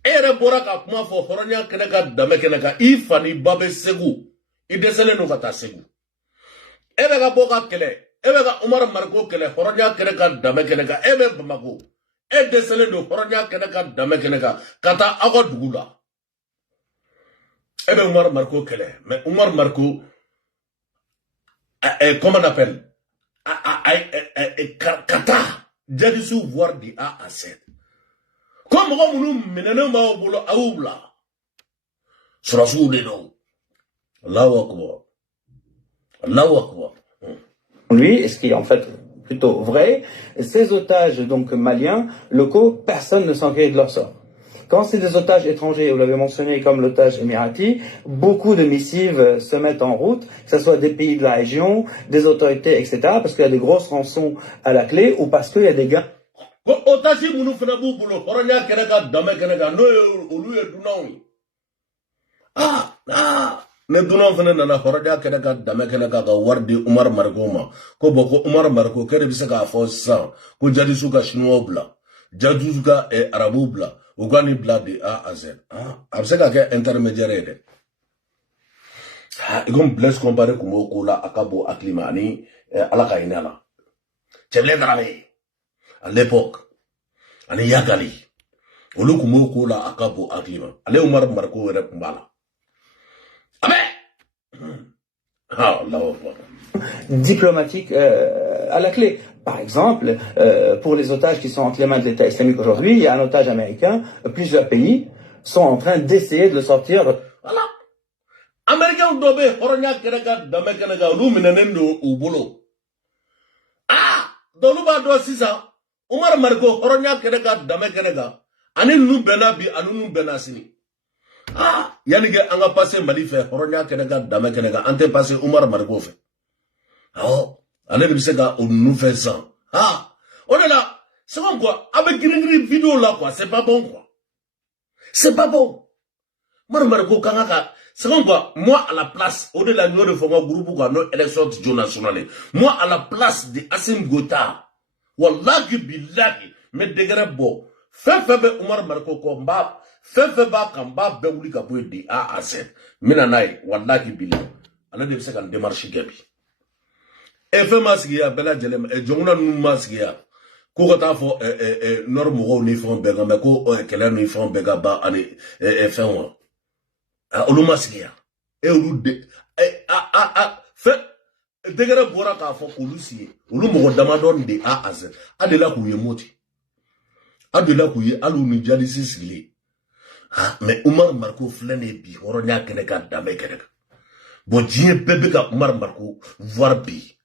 Ere bora ka kuma fo horonya keneka dame keneka ifani babe segu. I desele no kata segu. Ebe ka boka kele. Ebe ka Omar Margo kele horonya keneka dame keneka ebe bamago. E desele no horonya keneka dame keneka kata ago dugula. Eh bien, Omar Marco, quel est? Mais Omar Marco, comment on appelle? Kata, Jadisu voir di A à Z. Comme on nous menons au boulot à Oubla. Sera sous les noms. Allahu Akbar. Allahu Akbar. Lui, et ce qui est en fait plutôt vrai, ces otages donc maliens, locaux, personne ne s'enquérit de leur sort. Quand c'est des otages étrangers, vous l'avez mentionné comme l'otage émirati, beaucoup de missives se mettent en route, que ce soit des pays de la région, des autorités, etc., parce qu'il y a des grosses rançons à la clé, ou parce qu'il y a des gars... Ne dunan fana nana horoja kene ka dame kene ka wardi Umar Margo ma ko boko Umar Margo kene bisa ka fo san ko jadisu ka chinois bla jadisu ka arabu bla o ka ni bla de A à Z a bisa ka ke intermédiaire de ikom bless comparé ko ko la akabo aklima ni ala ka inala cheble drabe à l'époque ani yagali olu ko la akabo aklima ale Umar Margo were kumbala diplomatique à la clé. Par exemple, pour les otages qui sont entre les mains de l'État islamique aujourd'hui, il y a un otage américain, plusieurs pays sont en train d'essayer de le sortir. Voilà. Américains dobe horonya kereka dame kenega luminendo ubolo. Ah, doluba do sisa. Umar Margo horonya kereka dame kenega. Ani nu benabi anu nu benasini. Ah, yani ke anga passé Mali fait horonya kenega dame kenega ante passé Umar Margo fait. Ah, allez me dire qu'on nous fait ça. Ah, on est là. C'est comme quoi, avec une vidéo là quoi, c'est pas bon quoi. C'est pas bon. Umar Margo kanga c'est comme quoi, moi à la place, au-delà de nous faire un groupe quoi, nos élections nationales. Moi à la place de Assim Gota, wallahi billahi, me degré bon. Fait Umar Margo combat. Fɛn b'a kan b'a bɛɛ wuli ka bɔ yen de A à Z mina n'a ye wallahi billahi ale de bɛ se ka démarche kɛ bi fɛn m'a sigi yan bɛɛ lajɛlen ma jɔnkuna ninnu m'a sigi yan ko ka taa fɔ nord mɔgɔw ni fɛnw bɛɛ kan mɛ ko kɛlɛ ni fɛnw bɛɛ ka ban ani fɛn wa olu ma sigi yan olu de fɛn degere bɔra k'a fɔ k'olu sigi olu mɔgɔ damadɔni de A à Z a de la k'u ye moti a de la k'u ye hali u ni jadisi sigilen. Ah, mais Umar Marco flâne bi horonya kene ka dame kene ka bon dieu bébé ka Umar Marco voir bi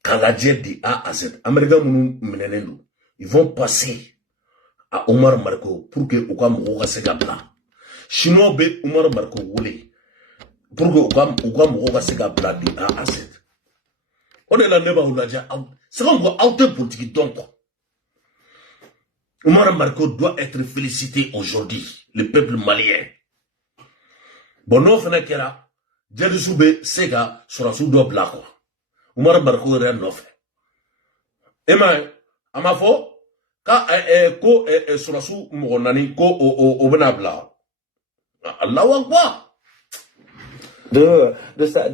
kala di A à Z américain munu menenendo ils vont passer à Umar Marco pour que au ka mo ka se ka bla chinois be Umar Marco wole pour que ou se ka bila di A à Z. On est là ne ba ulaja c'est comme quoi autre politique donc Oumar Marco doit être félicité aujourd'hui le peuple malien. Bon non fena kera Jerisube sega surasu do bla quoi. Oumar Marco rien n'offre. Ema amafo ka ko surasu mogonani ko o benabla. Allahu Akbar. De sa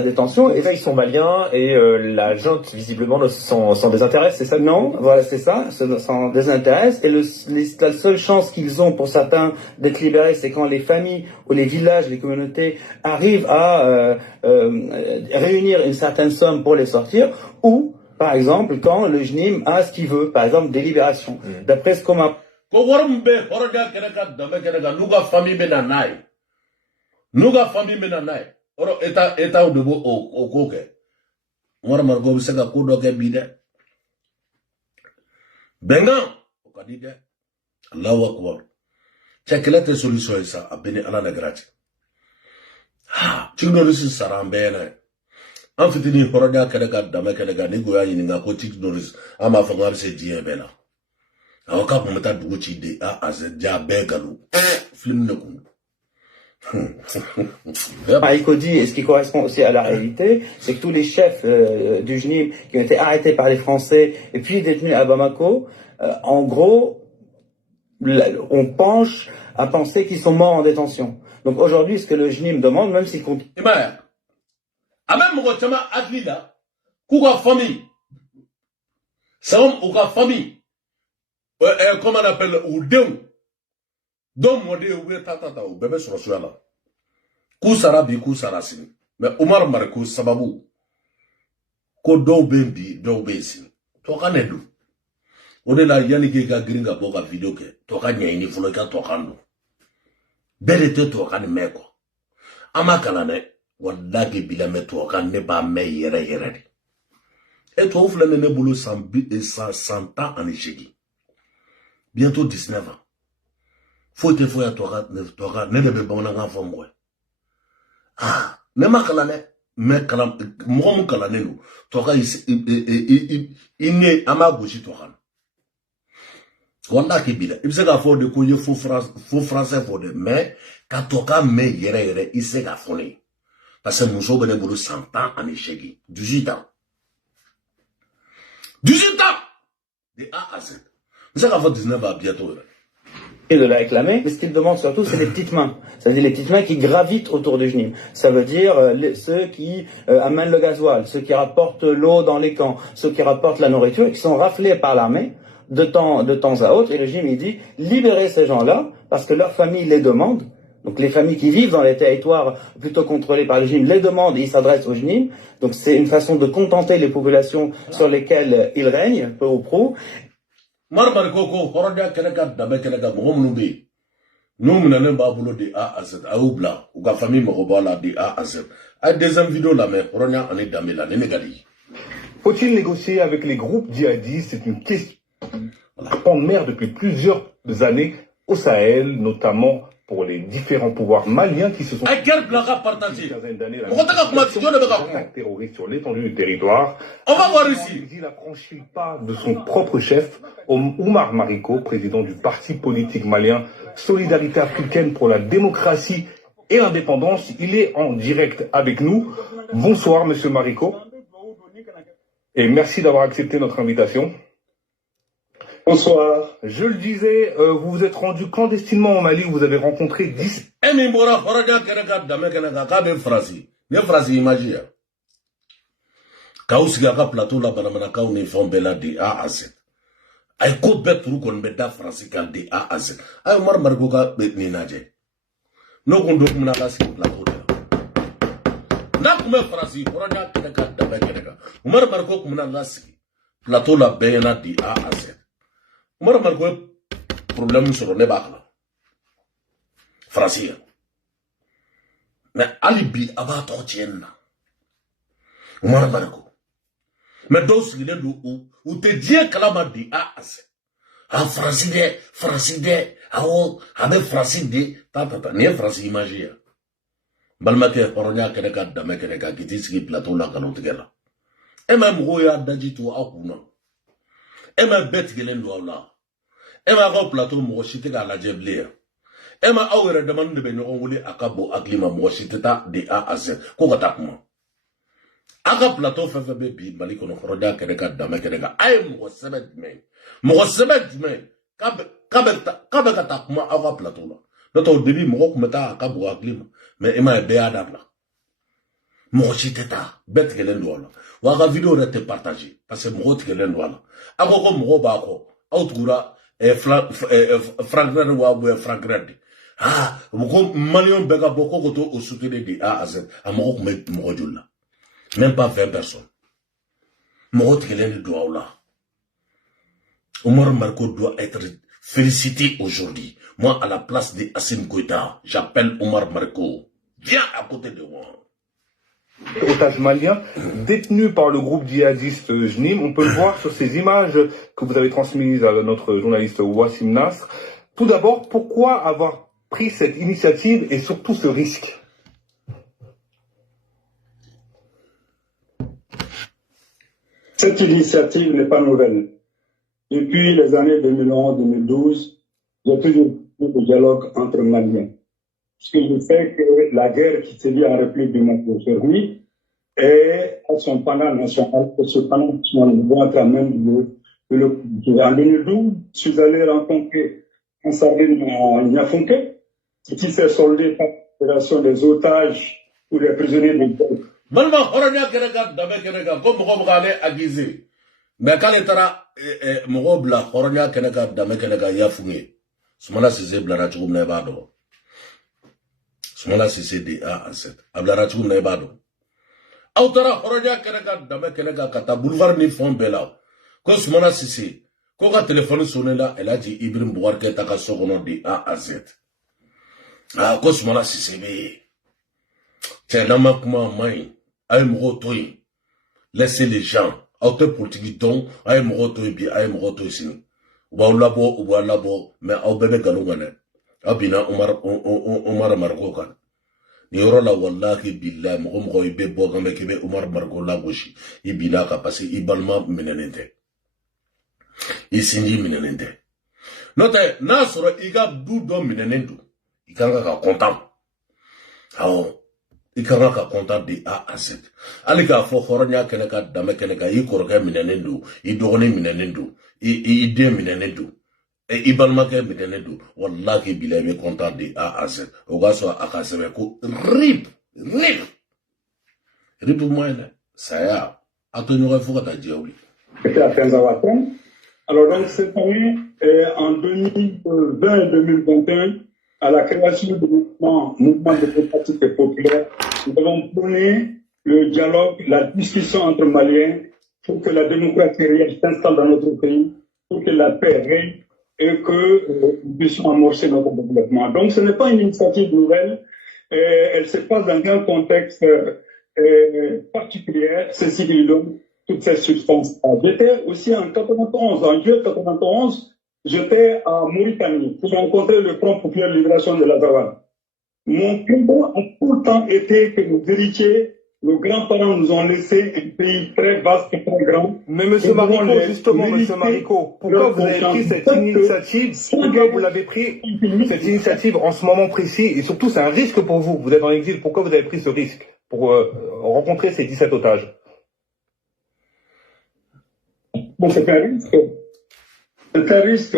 détention. Et là, ils sont maliens et la junte, visiblement, s'en désintéresse, c'est ça? Non, voilà, c'est ça, s'en désintéresse. Et la seule chance qu'ils ont pour certains d'être libérés, c'est quand les familles ou les villages, les communautés arrivent à réunir une certaine somme pour les sortir, ou, par exemple, quand le JNIM a ce qu'il veut, par exemple, des libérations. D'après ce qu'on m'a... Nuga famille menanai oro eta o debo o koke Oumar Marco bi sega ko do ke bi de benga o kadi de Allahu Akbar chekelete solution ça abene ala na grati tigno risi sarambena en fitini horoda kede ga dame kede ga ni goya yini nga ko tigno risi ama fa ngam se die bela awaka ko mata dugo ci de a ja begalu film ne ko Mariko dit, et ce qui correspond aussi à la réalité, c'est que tous les chefs du JNIM qui ont été arrêtés par les Français et puis détenus à Bamako, en gros, on penche à penser qu'ils sont morts en détention. Donc aujourd'hui, ce que le JNIM demande, même s'il compte... Comment on appelle, ou donc, moi, je vais tata ou bébé sur le là. Kusara bi kusara sin. Mais Oumar Marco sababu. Ko do bendi do besi. To kanedu. On est là, yani ga gringa boga vidéo ke. To ka nyini fulo ka to kanu. Belete to kan me ko. Ama kala ne wadagi bila me to kan ne ba me yere yere. Et to fule ne bulu 100 ans en échec. Bientôt 19 ans. Faut te faire toka ne de be bona nga fo ne makalane me kalam mo kalane no toka inne ama goji toka wanda ke bila ibse ga fo de ko ye fo français fo de mais ka toka me yere ise ga fo ne parce que muso bene bulu 100 ans en échec 18 ans de A à Z ça ga fo 19 ans bientôt de la réclamer, mais ce qu'ils demandent surtout, c'est les petites mains. Ça veut dire les petites mains qui gravitent autour du JNIM. Ça veut dire ceux qui amènent le gasoil, ceux qui rapportent l'eau dans les camps, ceux qui rapportent la nourriture, et qui sont raflés par l'armée de temps à autre. Et le JNIM, il dit, libérez ces gens-là, parce que leurs familles les demandent. Donc les familles qui vivent dans les territoires plutôt contrôlés par le JNIM les demandent et ils s'adressent au JNIM. Donc c'est une façon de contenter les populations sur lesquelles ils règnent, peu ou prou. Marmar koko horoda keleka dabe keleka mohomnube nous menons ba boulot de A à Z a oubla ou ga famille mo bala de A à Z a deuxième vidéo là mais horonya ani damela ne negali. Faut-il négocier avec les groupes djihadistes? C'est une question en mer depuis plusieurs années au Sahel, notamment pour les différents pouvoirs maliens qui se sont terroristes sur l'étendue du territoire. On va voir ici. Il a franchi le pas de son propre chef, Oumar Mariko, président du parti politique malien Solidarité africaine pour la démocratie et l'indépendance. Il est en direct avec nous. Bonsoir, monsieur Mariko. Et merci d'avoir accepté notre invitation. Bonsoir. Je le disais, vous vous êtes rendu clandestinement au Mali, vous avez rencontré 10... plateau la banamana ka ne fon bela de A à Z. Ay ko betru kon beda France kan de A à Z. Ay Oumar Marco ka bet ni naje. No kon do kumna ka si plateau de. Na kuma France horonya kedeka dabe kedeka. Oumar Marco kumna la si plateau la bena de A à Z. Oumar Marco problème sur le bakla. France. Mais alibi aba to tienna. Oumar Marco. Mais donc, il est où te dit kalama di A à Z. Ah, Francide, ah, oh, avec Francide, tata, n'est Francide imagé. Balmake, Horonia Keneka, Damekeneka, Kitiski, Plateau, la Kanotigela. Et même Roya Dajitu Akuna. Et même Beth Gelendouala. Et même Plateau, Mochiteka, la Jeblia. Et même Aure demande de Benogoli, Akabo, Aklima, Mochiteta, de A à Z. Kogatakma. Aka Plateau, Fefebe, Malikono, Horonia Keneka, Damekeneka. I am Mosebet men. Mosebet men. Kabekatakma, Ava Plateau. Notre au début, Mok Meta, Akabo, Aklima. Mais il m'a béadab là. Mon chiteta, bête que l'endroit. Ouaga vidéo rete partagé. Parce que mon que l'endroit. Ako mo bako. Outgura, Frank Red ou Frank Red. Ah, mon million bega boko koto au soutien de A à Z. A mon là. Même pas 20 personnes. Mon que l'endroit là. Omar Marco doit être félicité aujourd'hui. Moi, à la place de Assimi Goïta, j'appelle Omar Marco. Viens à côté de moi. Otage malien, détenu par le groupe djihadiste JNIM. On peut le voir sur ces images que vous avez transmises à notre journaliste Wassim Nasr. Tout d'abord, pourquoi avoir pris cette initiative et surtout ce risque? Cette initiative n'est pas nouvelle. Depuis les années 2011-2012, j'ai toujours eu le dialogue entre Maliens. Ce que je sais que la guerre qui se vit en République du Mali aujourd'hui est à son panel national, et ce panel national doit être à même de en 2012, je suis allé rencontrer un sardine à Niafunke, ce qui s'est soldé par l'opération des otages ou les prisonniers de guerre. Malma Horonia Keneka, Dame Keneka, comme Romgane Aguizé. Mais quand il était Mogobla, Horonia Keneka, Dame Keneka, Yafunge. Sumala Sise Blanachum Nebado. Sumala Sise de A à 7. Ablarachum Nebado. Autara Horonia Keneka, Dame Keneka, Kata Boulevard ni Fombela. Quand Sumala Sise, quand le téléphone sonné là, elle a dit Ibrim Bouarke Taka Sokono de A à Z. Ah, quand Sumala Sise, c'est l'amakuma main. Aïe Morotoy. Laissez les gens. Auteur politique donc, aïe Morotoy bien, aïe Morotoy sin. Ou labo, mais au bébé galongane. Abina Omar Margokan. Ni la wallahi billah, Moro ibe bogame kebe Omar Margo lagoshi. Ibina kapasi, ibalma minenente. Isindi minenente. Note, Nasro, iga doudo minenendu. Ikanga ka content. Ah, il y a content de A à Z. Alika fo Horonia Keneka, Dame Keneka, il korga minenendu, il dogone minenendu, il de minenendu, et il balmake minenendu. Wallahi bilebe content de A à Z. Ogaso akasebeko, rip. Rip moine, ça y a. Atonore fokata diaouli. C'était à Penzawaten. Alors donc cette année, en 2020 et 2021, à la création du mouvement démocratique et populaire, nous avons prôné le dialogue, la discussion entre Maliens pour que la démocratie réelle s'installe dans notre pays, pour que la paix règne et que nous puissions amorcer notre développement. Donc ce n'est pas une initiative nouvelle, elle se passe dans un contexte particulier, ceci qui donne toutes ces substances. J'étais aussi en 91, en juillet 91, j'étais à Mauritanie pour rencontrer le Front populaire de libération de l'Azawad. Mon credo a tout le temps été que nos héritiers, nos grands-parents nous ont laissé un pays très vaste et très grand. Mais M. Marico, justement, M. Marico, pourquoi vous avez pris cette initiative? Pourquoi vous l'avez pris, cette initiative, en ce moment précis? Et surtout, c'est un risque pour vous. Vous êtes en exil. Pourquoi vous avez pris ce risque pour rencontrer ces 17 otages? Bon, c'est un risque. C'est un risque.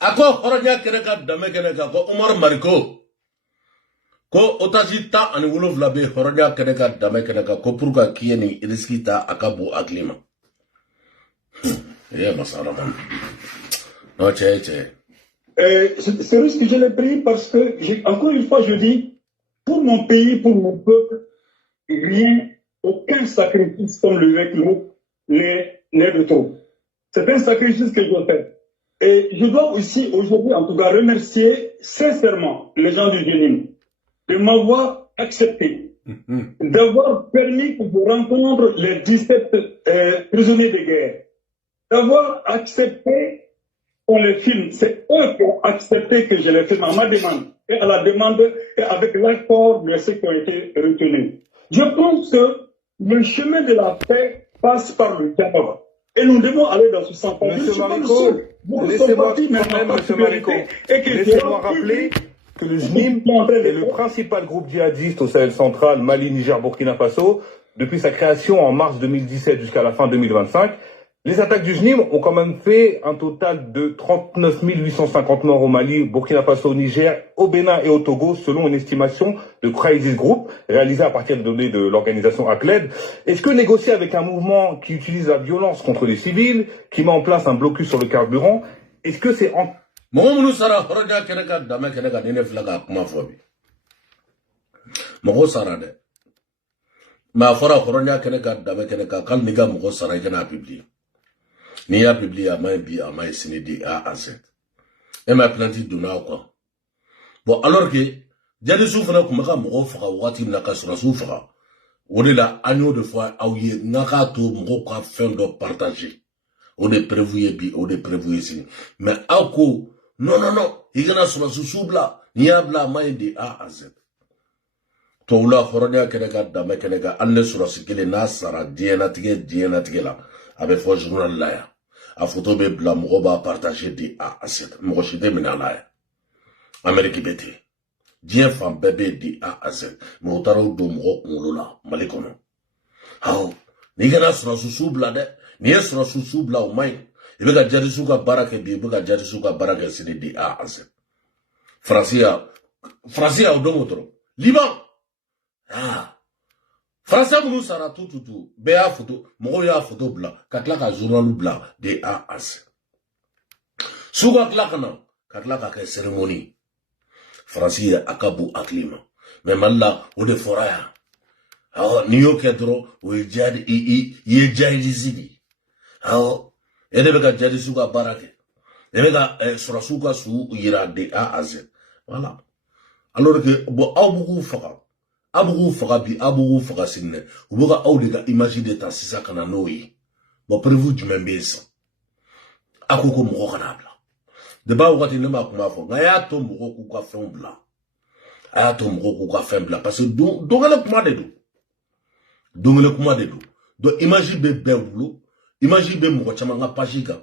À quoi Horonia Keneka, Dame Keneka, Omar Marco? Ko otaji ta ani wolof labe Horonia Keneka, Dame Keneka, ko pourquoi kieni risque ta akabo aklima. Masala man. Non, ce risque, je l'ai pris parce que, encore une fois, je dis, pour mon pays, pour mon peuple, rien, aucun sacrifice comme le n'est de trop. C'est un sacrifice que je fais. Et je dois aussi aujourd'hui, en tout cas, remercier sincèrement les gens du JNIM de m'avoir accepté, d'avoir permis que je rencontre les 17 prisonniers de guerre, d'avoir accepté qu'on les filme. C'est eux qui ont accepté que je les filme à ma demande. et à la demande et avec l'accord de ceux qui ont été retenus. Je pense que le chemin de la paix passe par le dialogue. Et nous devons aller dans ce sens. Monsieur Marico, laissez-moi quand même, Monsieur Marico, laissez-moi rappeler que le JNIM est le principal groupe djihadiste au Sahel central, Mali, Niger, Burkina Faso, depuis sa création en mars 2017 jusqu'à la fin 2025. Les attaques du JNIM ont quand même fait un total de 39 850 morts au Mali, Burkina Faso, au Niger, au Bénin et au Togo, selon une estimation de Crisis Group, réalisée à partir de données de l'organisation ACLED. Est-ce que négocier avec un mouvement qui utilise la violence contre les civils, qui met en place un blocus sur le carburant, est-ce que c'est en... Mogo sara horoja keneka dame keneka nene flaga kuma fobi. Mogo sara de. Ma fora horoja keneka dame keneka kal niga mogo sara kena publie. Ni ya publie a mai bi a mai sinidi a Z. E ma planti duna quoi. Bon alors que jadi soufra kuma ka mogo faka wati na ka sura soufra. Wodi la agneau de fois auye ngaka to mogo ka fin de partager. On est prévu bi, on est prévu ici. Mais ako non, il y a sur la sous-soubla, il y a la main de A à Z. Toula, Horonia Kenega, Dame Kenega, Anne sur la sikele Nasara, Dienatige là, avec faux journal là. A photo be blam roba partagé de A à Z. Mochide Minalaya. Amérique Bété. Dien femme bébé de A à Z. Motaro Domro, Molola, Malikono. How? Nigana sur la sous-soubla de, ni sur la sous-soubla au main. Il veut que Jadisuka barake bi, il veut que Jadisuka barake c'est de A à Z. Francia au domotro. Liban. Ah. Francia mounou sara tout. Béa photo, moya photo blanc. Katlaka journal blanc de A à Z. Souga klakana, katlaka ke cérémonie. Francia akabu aklima. Mais malla, ou de foraya. Ah, niyo kedro, ou jadi, ye jadi zidi. Ah, et de beka jadi suka barake. Et beka sura suka su yira de A à Z. Voilà. Alors que, bon, abugu faka bi, abugu faka sinne. Ou boka au de ka imagine ta sisa kana noyi. Bon, prévu du même besa. Akoko moko kanabla. De ba wakati nema kumafo. Ngaya to moko kuka fembla. Aya to moko kuka fembla. Parce que dongele kuma de do. Dongele kuma de do. Donc imagine be wulo. Imagine be moko chama nga pajika.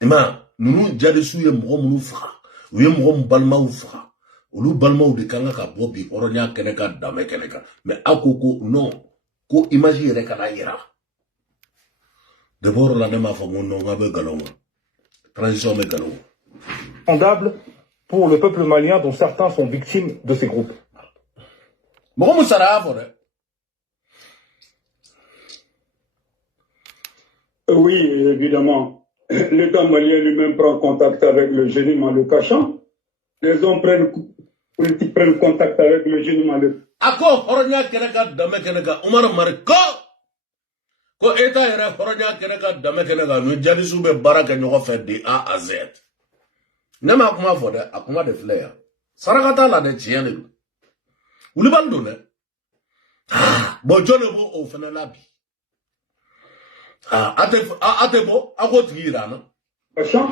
Ema, nunu jade suye moko munu faka. Uye moko mbalma ufaka. Ulu balma ou de kanga ka bobi. Oronya keneka dame keneka. Mais akoko non. Ko imagine reka na yira. D'abord la nema fa mon nga be galonga. Transition me galonga. Condamnable pour le peuple malien dont certains sont victimes de ces groupes. Moko musara afore. Oui, évidemment. L'État malien lui-même prend contact avec le génie en le cachant. Les hommes politiques prennent contact avec le génie en le... Ako horonya keneka dame keneka Umar Mariko. Ko eta yere horonya keneka dame keneka no jadi sube baraka nyoko fe de A à Z. Nema akuma fode akuma de fleur. Sarakata la de tiene. Uli baldo ne. Ah, bo jone bo o fena labi. Ah, atebo agotirana. Cachant.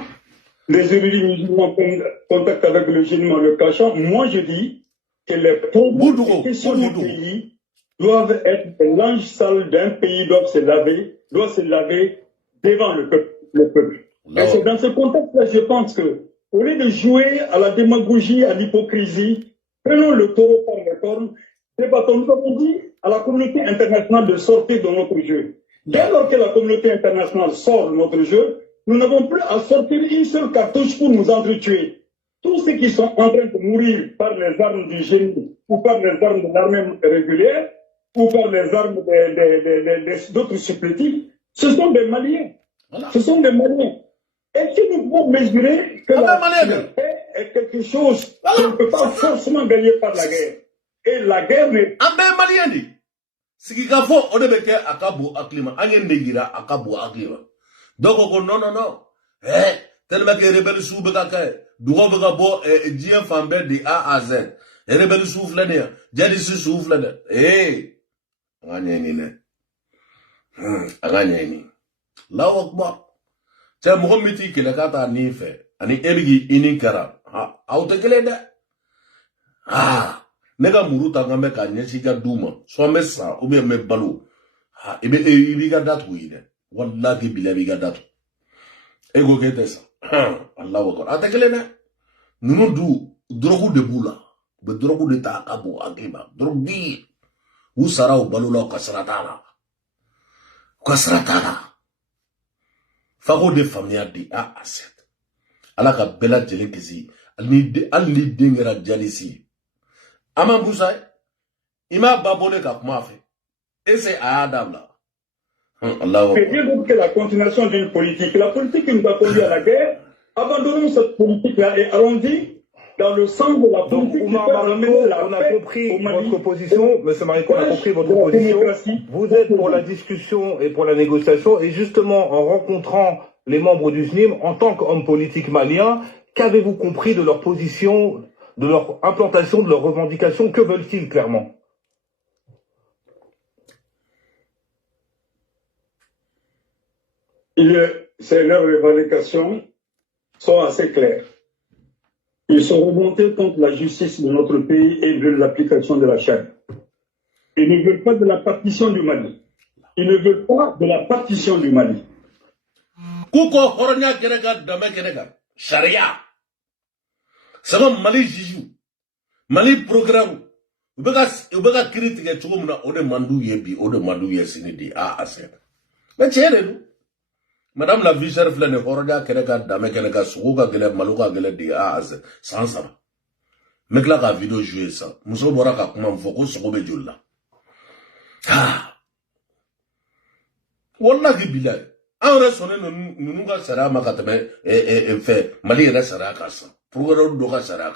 Les érudits musulmans prennent contact avec le génie en le cachant. Moi, je dis que les pauvres questions du pays doivent être les linges sales d'un pays, doivent se laver devant le peuple. Et c'est dans ce contexte-là, je pense que, au lieu de jouer à la démagogie, à l'hypocrisie, prenons le taureau par les cornes, débattons. Nous avons dit à la communauté internationale de sortir de notre jeu. Dès lors que la communauté internationale sort de notre jeu, nous n'avons plus à sortir une seule cartouche pour nous entretuer. Tous ceux qui sont en train de mourir par les armes du génie, ou par les armes de l'armée régulière, ou par les armes d'autres supplétifs, ce sont des Maliens. Voilà. Ce sont des Maliens. Et si nous pouvons mesurer que la paix est quelque chose qu'on ne peut pas forcément gagner par la guerre. Et la guerre n'est... Malien. Ce qui a fait, on est akabo aklima, angen negira akabo aklima. Donc, non. Tellement que les rebelles souffrent, Dougo bega bo, Dien Fambe de A à Z. Les rebelles souffrent l'année, Jadis souffrent l'année. Agnani. Là, on voit. C'est mon métier qui le kata ni fait. Ani ebigi inikara. Ha, auto gelede. Ah, nega muruta ngame ka nyesika duma. So mesa, ube me balu. Ha, ibe ga datu ide. Wallahi billahi ga datu. Ego ketesa. Allah wakor. Atakele na. Nunu du drogu de bula. Be drogu de ta akabu agima. Drogi. Usara u balula kasratala. Kasratala. Fago de famia di a aset. Alaka bela jele kisi. Ali dingera jalisi. Ama Boussa, ima babone ka kuma fe. Et c'est Adam là. Allah. C'est bien donc que la continuation d'une politique. La politique qui nous a conduit à la guerre, abandonnons cette politique-là et allons-y dans le sens de la politique. Donc, Oumar Mariko, on a compris votre position. Monsieur Mariko, on a compris votre position. Vous êtes pour la discussion et pour la négociation. Et justement, en rencontrant les membres du SNIM, en tant qu'homme politique malien, qu'avez-vous compris de leur position, de leur implantation, de leurs revendications? Que veulent-ils clairement? Leurs revendications sont assez claires. Ils sont remontés contre la justice de notre pays et de l'application de la charia. Ils ne veulent pas de la partition du Mali. Ils ne veulent pas de la partition du Mali. Kuko horonya kenega dame kenega. Sharia. Sama Mali jiju. Mali programme. Ubega critique chugumna ode mandu yebi ode mandu yesini di a aset. Mais chere Madame la vice-chef flane horonya kenega dame kenega suga gele maluka gele di a aset. Sans ça. Mekla ka video jouer ça. Muso bora ka kuma mfoko sokobe julla. Ah. Wallahi billahi. En raisonné, nous nous sera makatame et fait Mali restera kassa. Pourquoi nous doit sera?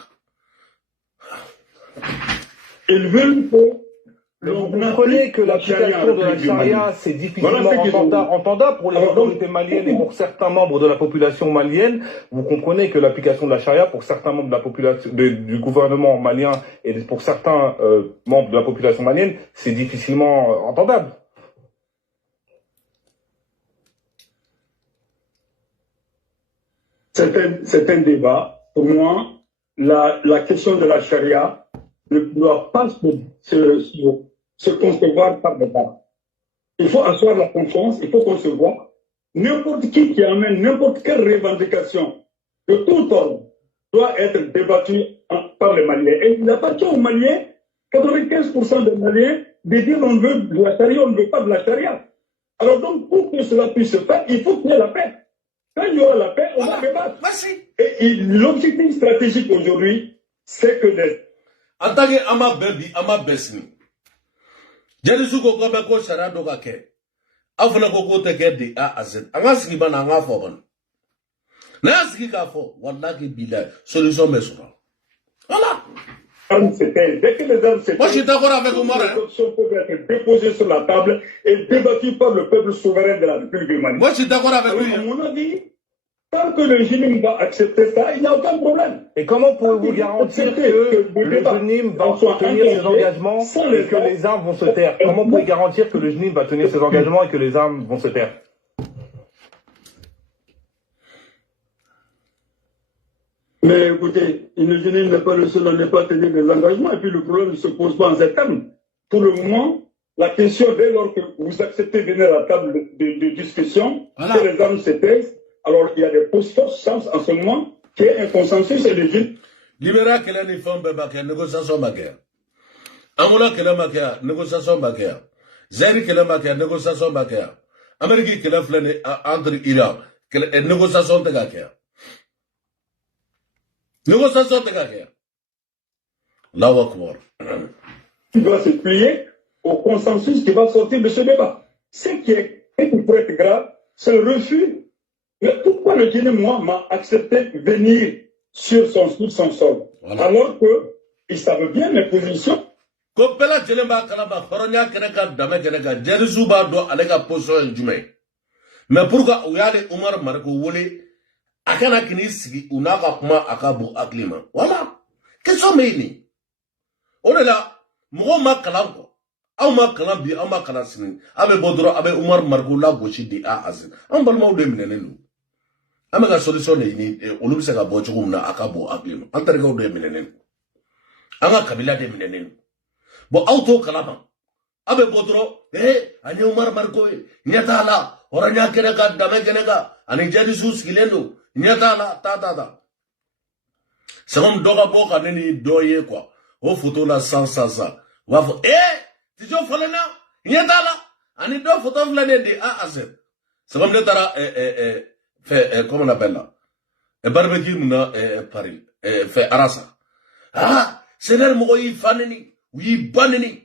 Ils veulent que vous comprenez que l'application de la charia, c'est difficilement entendable pour les autorités maliennes et pour certains membres de la population malienne. Vous comprenez que l'application de la charia, pour certains membres de la population, du gouvernement malien et pour certains membres de la population malienne, c'est difficilement entendable. C'est un débat. Pour moi, la question de la charia ne doit pas se concevoir par débat. Il faut asseoir la confiance, il faut concevoir n'importe qui amène n'importe quelle revendication de tout ordre doit être débattue par les Maliens. Et il appartient aux Maliens, 95% des Maliens, de dire on veut de la charia, on ne veut pas de la charia. Alors donc, pour que cela puisse se faire, il faut qu'il y ait la paix. Quand il y aura la paix, on va débattre. Et l'objectif stratégique aujourd'hui, c'est que les... En tant que ama bebi, ama besni. Jerisu ko ko be ko shara do ka ke. Afuna ko ko te ke di a azet. Anga sigi bana anga fo ban. Na sigi ka fo, wallahi billahi, solution mesura. Voilà. Dès que les armes s'éteignent, moi je suis d'accord avec Oumar. Les options peuvent être déposées sur la table et débattues par le peuple souverain de la République du Mali. Moi je suis d'accord avec lui. À mon avis, tant que le GNIM va accepter ça, il n'y a aucun problème. Et comment pouvez-vous garantir que le GNIM va tenir ses engagements et que les armes vont se taire? Comment pouvez-vous garantir que le GNIM va tenir ses engagements et que les armes vont se taire? Mais écoutez, le GNIM n'est pas le seul à ne pas tenir des engagements et puis le problème ne se pose pas en ces termes. Pour le moment, la question, dès lors que vous acceptez de venir à la table de discussion, que les armes se taisent, alors il y a des fortes chances en ce moment qu'il y ait un consensus et des villes. Libéra que les femmes baké, négociation baké. Amoula que les maké, négociation baké. Zeri que les maké, négociation baké. Amérique que les flâne entre Iran, que les négociations de baké. Négociation de baké. Allahu Akbar. Tu dois se plier au consensus qui va sortir de ce débat. Ce qui est très grave, c'est le refus. Mais pourquoi le Guinée, moi, m'a accepté de venir sur son sol, voilà. Alors qu'ils savent bien mes positions. Kopela Djelemba Kalaba, Horonia Keneka, Dame Keneka, Jeruzuba do Alega Poso en Jume. Mais pourquoi Ouyale Oumar Marco Wole, Akana Kinisiki, Unaka Kuma Akabu Aklima. Voilà. Qu'est-ce que c'est? On est là, Mouma Kalanko. Auma Kalambi, Auma Kalasini, Abe Bodro, Abe Oumar Marco La Gochi di A Azin. Ambalmo de Minenu. Amega solution ni olubiseka bochugumna akabo aklima antareka ude minenen Anga kabila de minenen. Bon, auto kalama. Abe bodro, ane Umar Marco, nyatala, oranya kenega, dame kenega, ane jadisus kilendo, nyatala, ta. C'est comme doga boka neni doye quoi. Au photo la sans. Wafo, tijo falena, nyatala, ane do photo flane de A à Z. C'est comme netara, fait, comment on appelle là? Barbecue muna, Paris, fait Arasa. C'est l'air moui faneni, oui baneni.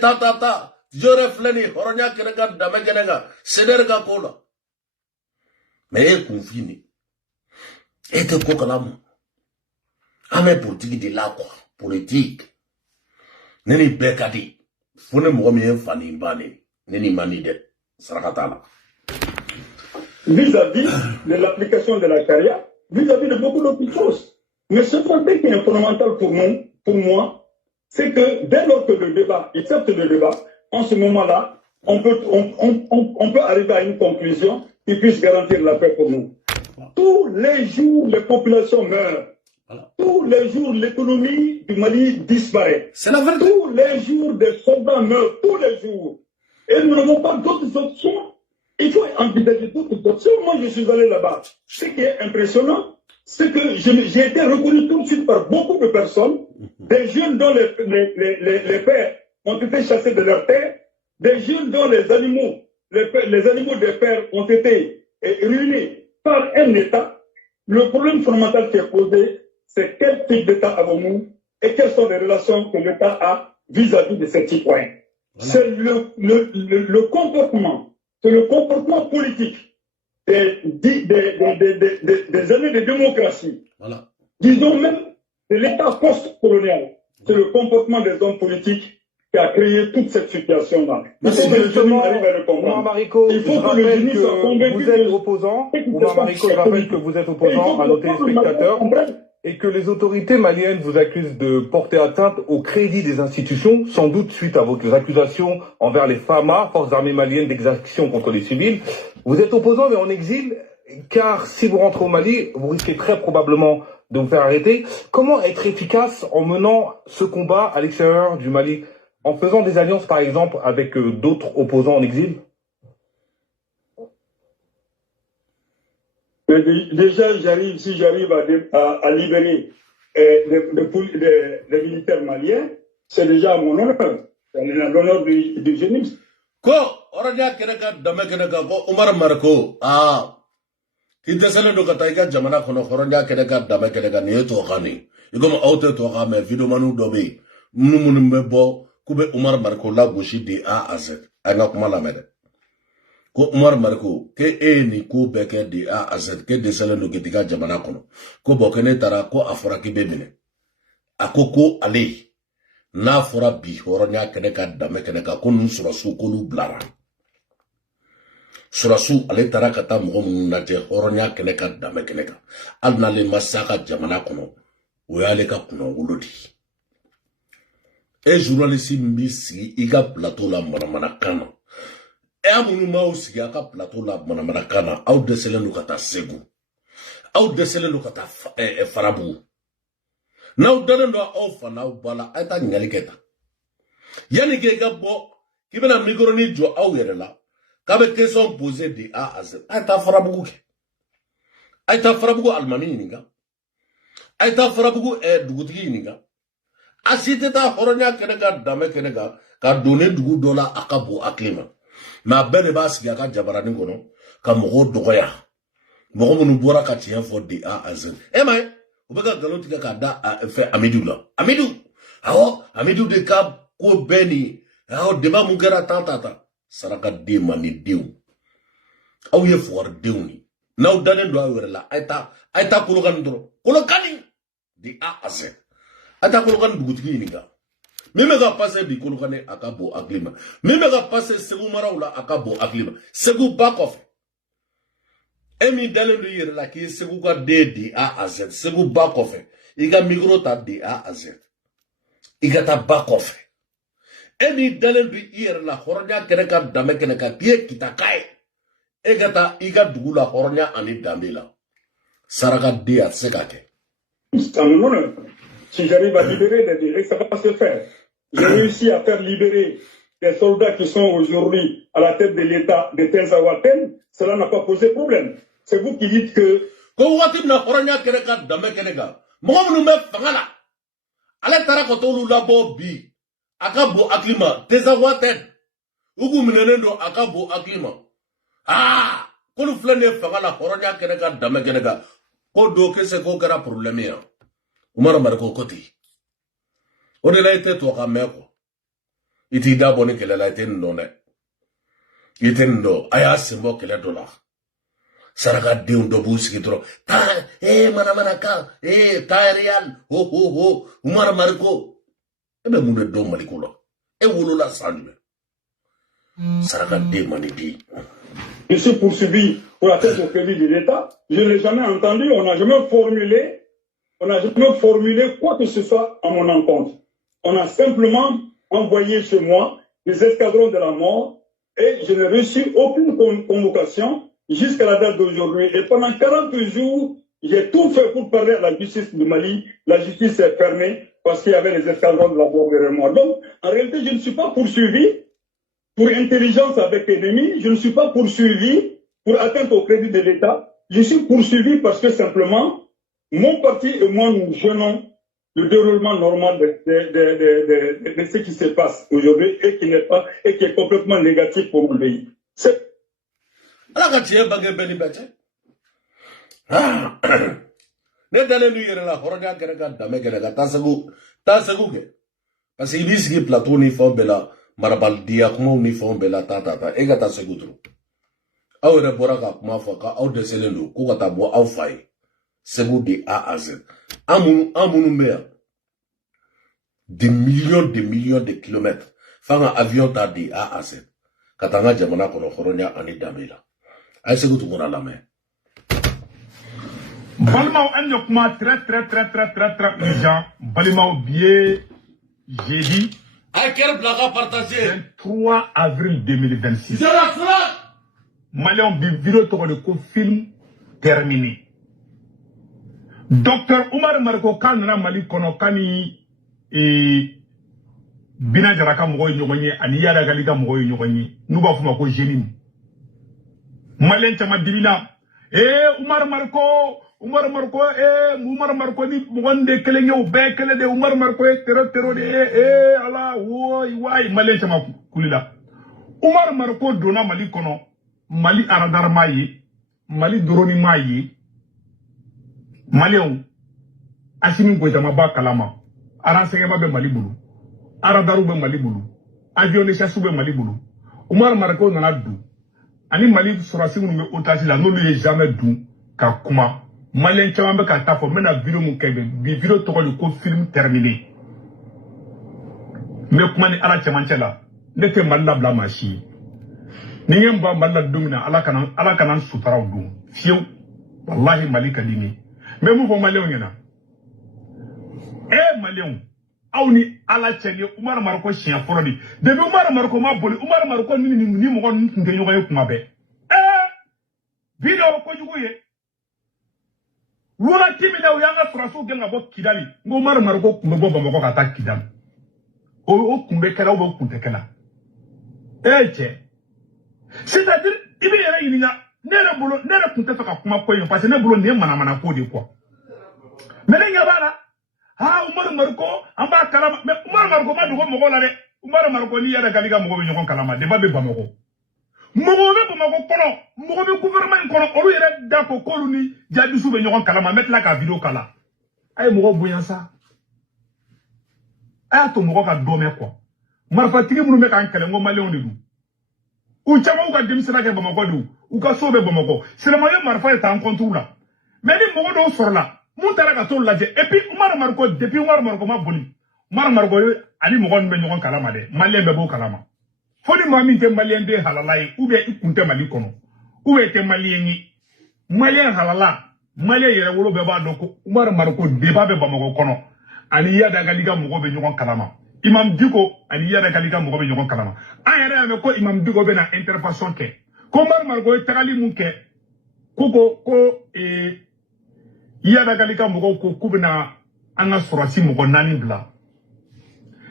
Ta. Jore fleni, horonya kenega, dame kenega, sederga kola. Mais confini. Te kokalamu. Ame politique de la quoi. Politique. Neni bekadi. Fone mwomye fani mbani. Neni manide. Sarakatala. Vis-à-vis de l'application de la charia, vis-à-vis de beaucoup d'autres choses. Mais ce point qui est fondamental pour moi, c'est que dès lors que le débat, il accepte le débat, en ce moment-là, on peut arriver à une conclusion qui puisse garantir la paix pour nous. Tous les jours, les populations meurent. Voilà. Tous les jours, l'économie du Mali disparaît. C'est la vérité. Tous les jours, des soldats meurent. Tous les jours. Et nous n'avons pas d'autres options. Il faut envisager d'autres options. Moi, je suis allé là-bas. Ce qui est impressionnant, c'est que j'ai été reconnu tout de suite par beaucoup de personnes, des jeunes dont les pères ont été chassés de leur terre, des jeunes dont les animaux des pères ont été ruinés par un État. Le problème fondamental qui est posé, c'est quel type d'État avons-nous et quelles sont les relations que l'État a vis-à-vis de ses citoyens. Voilà. C'est le comportement, c'est le comportement politique des années de démocratie, voilà. Disons même de l'État post-colonial. C'est le comportement des hommes politiques qui a créé toute cette situation-là. Il faut que le génie arrive à le comprendre. Il faut que le génie soit convaincu. Vous êtes opposant. Oumar Mariko, je rappelle que vous êtes opposant à nos téléspectateurs et que les autorités maliennes vous accusent de porter atteinte au crédit des institutions, sans doute suite à vos accusations envers les FAMA, Forces armées maliennes d'exaction contre les civils. Vous êtes opposant mais en exil, car si vous rentrez au Mali, vous risquez très probablement de vous faire arrêter. Comment être efficace en menant ce combat à l'extérieur du Mali, en faisant des alliances par exemple avec d'autres opposants en exil? Déjà, si j'arrive à libérer les militaires maliens, c'est déjà mon honneur. C'est l'honneur du génie. Ko, oraja keneka dame keneka ko Umar Mariko, Kitesele do kataiga jamana kono oraja keneka dame keneka ni eto kani. Igoma auto to kame video manu dobe. Munu mebo kube Umar Mariko la goshi di A à Z. Anga kuma la mede. Ko Umar Mariko ke ni ko beke di A à Z ke desele do ketika jamana kono. Ko bokene tara ko afora kibebele. Akoko ali. Na fora bi horonya keneka dame keneka konu surasu kolu blara. Surasu ale tara kata mogo munate horonya keneka dame keneka. Alna le masaka jamana kono. Oyale ka kuna wulodi. Journaliste mbisi iga plateau la manamana kana. Amunu mausi aka plateau la manamana kana. Au desele no kata segu. Au desele no kata farabu. Now done no offer now bala aita nyaliketa. Yani gega bo kibena migroni jo au yerela. Kabe question posée de A à Z. Aita farabugu ke. Aita farabugu almami ninga. Aita farabugu dugutigi ninga. Asite ta horonya kenega dame kenega ka donner dugu dola akabo aklima. Ma bene ba siga ka jabarani kono ka mogo dogoya. Mogo munu bora ka tien fo de A à Z. Mai Obega galoti ka da fait Amidou là. Amidou. Amidou de ka ko beni. Deba mungera tantata. Saraka de mani diu. Aw ye for diuni. Now danen do awere la. Aita kolokan dro. Kolokani di A à Z. Aita kolokan dugutigi ninga. Meme ga passer di kolokane akabo aklima. Meme ga passer segu maraula akabo aklima. Segu back off. Emi dalen do yere la ki segu ka de A à Z. Segu back off. Iga micro ta de A à Z. Iga ta back off. Emi dalen do yere la horonya keneka dame keneka kie kitakai. Iga dugu la horonya ani damela. Saraka de a sekake. si j'arrive à libérer des délais, ça va se faire. J'ai réussi à faire libérer des soldats qui sont aujourd'hui à la tête de l'État de Tenzawaten, cela n'a pas posé problème. C'est vous qui dites que... Ah, kolu flene fangala horonya kenega dame kenega ko do kese ko kera problème ya umara marko koti o de la ite to ka meko iti da boni kele la ite no ne ite no aya simbo kele dola saraka diun do buski tro ta mana ka ta real ho umara marko ebe munde do malikulo e wulula sanwe saraka de manidi. Je suis poursuivi pour la tête au crédit de l'État. Je ne l'ai jamais entendu. On n'a jamais formulé quoi que ce soit à mon encontre. On a simplement envoyé chez moi des escadrons de la mort et je n'ai reçu aucune convocation jusqu'à la date d'aujourd'hui. Et pendant 40 jours, j'ai tout fait pour parler à la justice du Mali. La justice est fermée parce qu'il y avait les escadrons de la mort derrière moi. Donc, en réalité, je ne suis pas poursuivi pour intelligence avec ennemi, je ne suis pas poursuivi pour atteinte au crédit de l'État. Je suis poursuivi parce que simplement, mon parti et moi, nous gênons le déroulement normal de ce qui se passe aujourd'hui et qui est complètement négatif pour mon pays. C'est... marabal dia kuma ni fon bela tata e gata segutru awre boraka kuma faka aw de selendo ko gata bo aw fay segu de A à Z amunu meya des millions de kilomètres fanga avion ta de A à Z katanga jamana kono khoronya ani damela ay segutu ngona la me Balimao ande kuma très urgent balimao bié jeudi 23 avril 2026. Malion vidéo de film terminé. Docteur Omar Marko Kanana Mali Kono Kani Bina Jaraka Mogoy Nyogonye, Aniyara Galika Mogoy Nyogonye, nous va faire un génie. Malien Chamadivina, Omar Marko ni Mwande Kelenge ou Bekele de Omar Marko, terreau de Allah, wai, Malien Chamakulila. Omar Marko dona Mali Kono, Mali Aradar Maye, Mali Doroni Maye, Malion, Asimin Goyamaba Kalama, Aransegema be Malibulu, Aradaru be Malibulu, Avionesha Sube Malibulu, Omar Marko Nanadu, Ani Mali Sorasi me otage la, non lui jamais dou, Kakuma, Malien Chamambe Katafo, mena vidéo mon kebe, vidéo toko le film terminé. Mais comment ni ala Chamanchela, n'était malna bla machi. N'ayem ba malna domina, ala kanan sutara dou, fiou, wallahi Mali kadini. Mais vous voyez Malien yana. Malien, auni ala cheli Omar Marko chien forodi. Depuis Omar Marko ma boli, Omar Marko ni mo nte yoga kumabe. Vidéo ko juguye. Wona timina uyanga surasu genga bo Kidali. Ngo Omar Marko kumbo bamako kata Kidali. O kumbe kala o kunte kala. C'est-à-dire ibi yere yininga nere kunte faka kuma ko yin parce que ne bolo ne mana ko de quoi. Mais les gars, Omar Marko, amba kalama, mais Omar Marko ma dugo mogo la de. Omar Marko ni yara galiga mogo be nyokon kalama, de ba be bamako. Mogo be bamako kono, mogo be gouvernement kono, olu yere dako kolu ni jadisu be nyokon kalama, mettre la ka vidéo kala. Ay mogo boyansa. Ay to mogo ka dome quoi. Marfa tigi munu me kan kele ngo Malien de du. U chama u ka demisena ke bamako du, u ka sobe bamako. C'est le moyen Marfa est en compte là. Mais ni mogo do sor là. Moutara ka to laje et puis Omar Marko depuis Omar Marko ma boni Omar Marko ali mogon be nyogon kalama de Malien be bo kalama foni mami te Malien de halalai ou bien ikunte Mali kono ou bien te Malien ni Malien halala Malien yere wolo be ba doko Omar Marko de ba be bamako kono ali yada galiga mogo be nyogon kalama Imam Diko ali yada galiga mogo be nyogon kalama ayere me ko Imam Diko be na intervention ke ko Omar Marko tagali munke ko Yada galika mogo ko kubina anga sorasi mo nani bla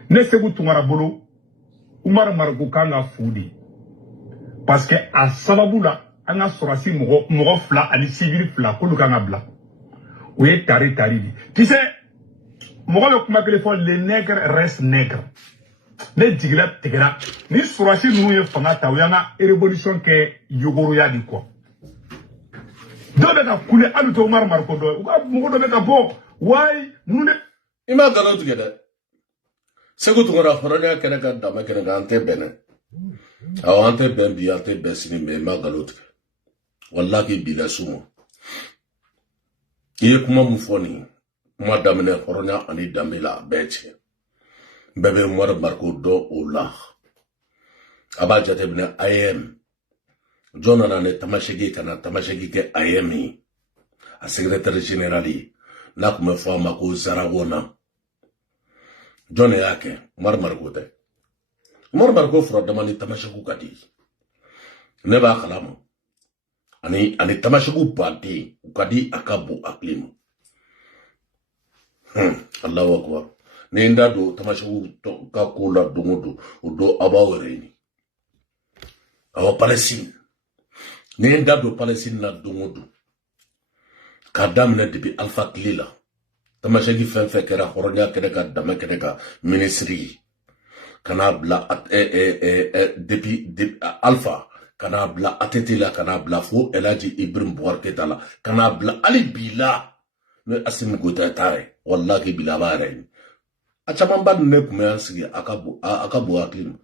ne Sékou Toungara bolo Oumar Mariko kanga foudi parce que a sababu la anga sorasi mo fla ani civil fla ko kanga bla o ye tari di tu sais mo be kuma kele fo les nègres restent nègres ne jigila tigera ni sorasi nu ye fanga ta o yanga révolution ke yogoro ya di quoi do be ka kule alu to Oumar Mariko do mo do be ka bo why mune ima galo tugeda Sékou Toungara horonya kene ka dama kene ka ante bene aw ante ben bi ante besini me ma galo tuge wallahi bila sumo iye kuma mufoni kuma damene horonya ani damila beche bebe Oumar Mariko do ola aba jate bene IM jona na ne tamashegi kana tamashegi ke IM a secrétaire générali na kuma fo mako Zaragona jona yake Oumar Mariko te Oumar Mariko fura damani tamashagu kadi ne ba khalama ani tamashagu pati kadi akabu aklimu Allahu akbar ne ndado tamashagu ka kula dungudu udo abawereni awa Palestine ne ndado Palestine na dungudu kadamne debi Alpha Klila tamashagi fenfe kera horonya kene ka dama kene ka ministry kana bla depuis Alpha kana bla atetela kana bla fo Elaji Ibrahim Boubacar Keïta la kana bla Ali Bila ne Assimi Goïta tare wallahi bila bare achamamba ne kuma sigi akabu aklim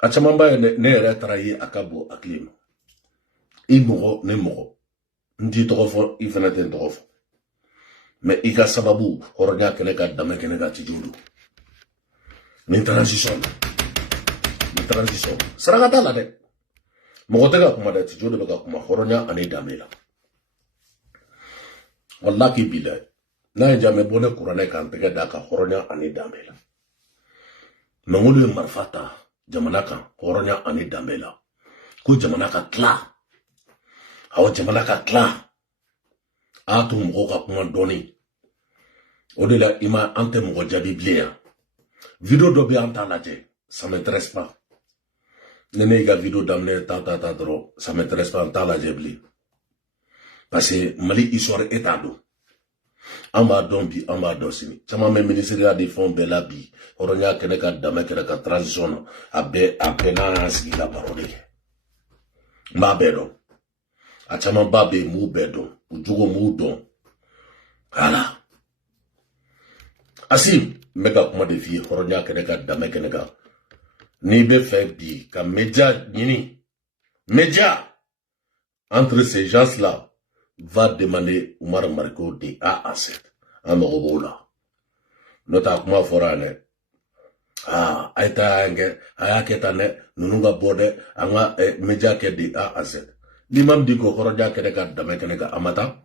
achamamba ne retara yi akabu aklim imogo ne mogo ndi togofo ifenate togofo mais ika sababu horonya kene ka dama kene ka tijudu ni transition sarakata la de mogotega kuma da tijudu bega kuma horonya ani damela wallahi billah na jame bone kurane kan tega da ka horonya ani damela mangulu marfata jamana kan horonya ani damela ku jamana ka kla aw jamana ka kla atu mogo ka kuma doni au-delà, il m'a ante mon biblien. Vidéo d'obé anta laje, ça m'intéresse pas. Nene ga vidéo d'amener tata dro, ça m'intéresse pas anta laje bli. Parce que Mali histoire est ado. Amba dombi, amba dosini. Chama me ministère des fonds bela bi. Oronya keneka dame keneka transition abe na sigi la parole. Ma bedo. A chama babe mu bedo, ujugo mu don. Voilà. Asim, mega kuma de vie, horonya keneka dame keneka. Ni be fait bi, ka média nini. Média, entre ces gens-là, va demander Oumar Mariko de A à Z. Amorobola. Nota kuma forane. Aita enge, ayaketane, nununga bode, anga média ke de A à Z. L'imam dit que horonya keneka dame keneka amata.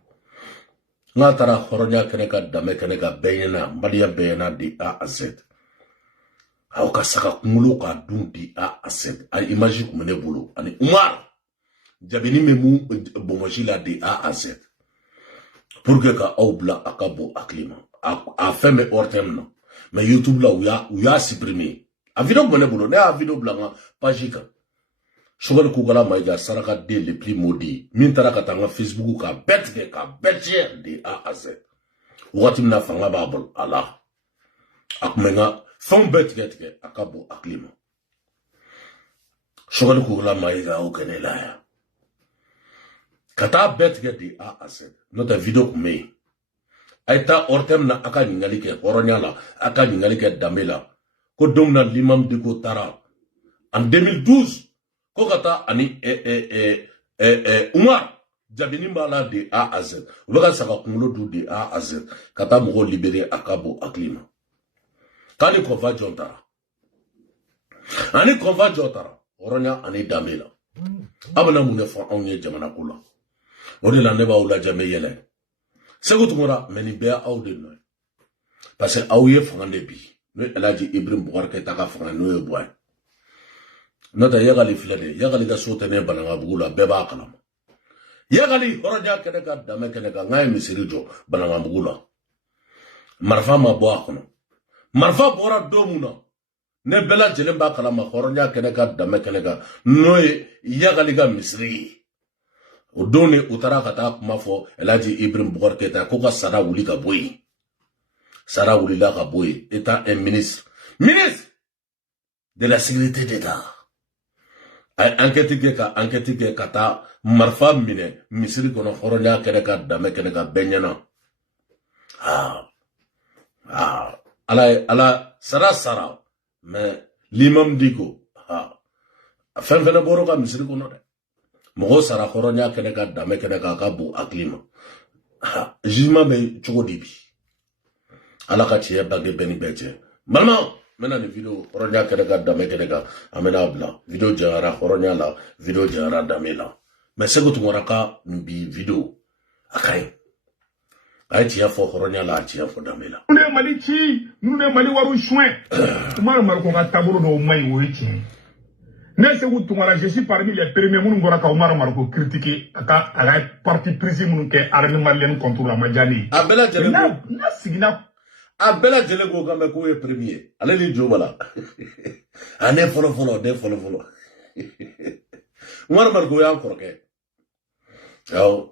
Nga tara horonya keneka dame keneka beyena, mbaliya beyena di A à Z. Aoka saka kumulo ka dun di A à Z. Ay imagi kumene bulu. Ani Oumar. Jabini memu bomoji la di A à Z. Pour que ka aubla akabo aklima. A fait me ortem non. Mais YouTube là où ya supprimé. A vidéo bone bulu. Ne a vidéo blanga pagika. Chogal Kougala Maïga Saraka de les plus maudits. Mintara tanga Facebook ka betye de A à Z. Ouatim na fanga babol Allah. Akmenga fon betye akabo aklima. Chogal Kougala Maïga okene la ya. Kata betye de A à Z. Notre vidéo kume. Aita ortem na aka ningalike horonyala aka ningalike damela. Ko domna l'imam de Kotara. En 2012. Kokata ani Oumar jabini mbala de A à Z. Ouaka saka kumulo du de A à Z. Kata mougo libéré akabo aklima. Kani konva jontara. Ani konva jontara. Oronya ani damela. Abana mune fa onye jamana kula. Ode la neba oula jame yele. Sékou Toungara meni bea au de noy. Parce que aouye fangande bi. No Elaji Ibrahim Boubacar Keïta ka fangande no ye boy. Nota yagali filade, yagali da sotene bananga bugula beba kanama. Yagali horoja keneka dame keneka ngaye misirijo bananga bugula. Marfa ma bo akono. Marfa bora domuna. Ne bela jelemba kala ma horonya keneka dame keneka. Noe yagaliga misri. Udoni utara kata kumafo Elaji Ibrahim Boubacar Keïta koka Sara wuli ka boyi. Sara wuli la ka boyi. État un ministre. Ministre de la sécurité d'État. Ay enquête ke kata marfa mine misiri kono horonya keneka dame keneka benyana. Ala Sara mais l'imam diko fenfene boro ka misiri kono de. Mogo Sara horonya keneka dame keneka kabu aklima. Jima me chogo dibi. Ala ka tiye bagi beni beche. Malma mena ni video horonya keneka dame keneka amena bla. Video jara horonya la, video jara dame la. Mais sego tumoraka mbi video akai. Ay tiya fo horonya la, tiya fo dame la. Nune mali chi, nune mali waru chouin. Umar Mariko ka taburu do mai worichi. Ne se vous tombera, je suis parmi les premiers moun ngora ka Umar Mariko critiquer aka parti pris moun ke armée malienne contre la Madjani. Abela jele na sigina Abela jele go kambe ko e premier. Ale li jo bala. Ane follow de follow. Umar Mariko ya encore ke. Yaw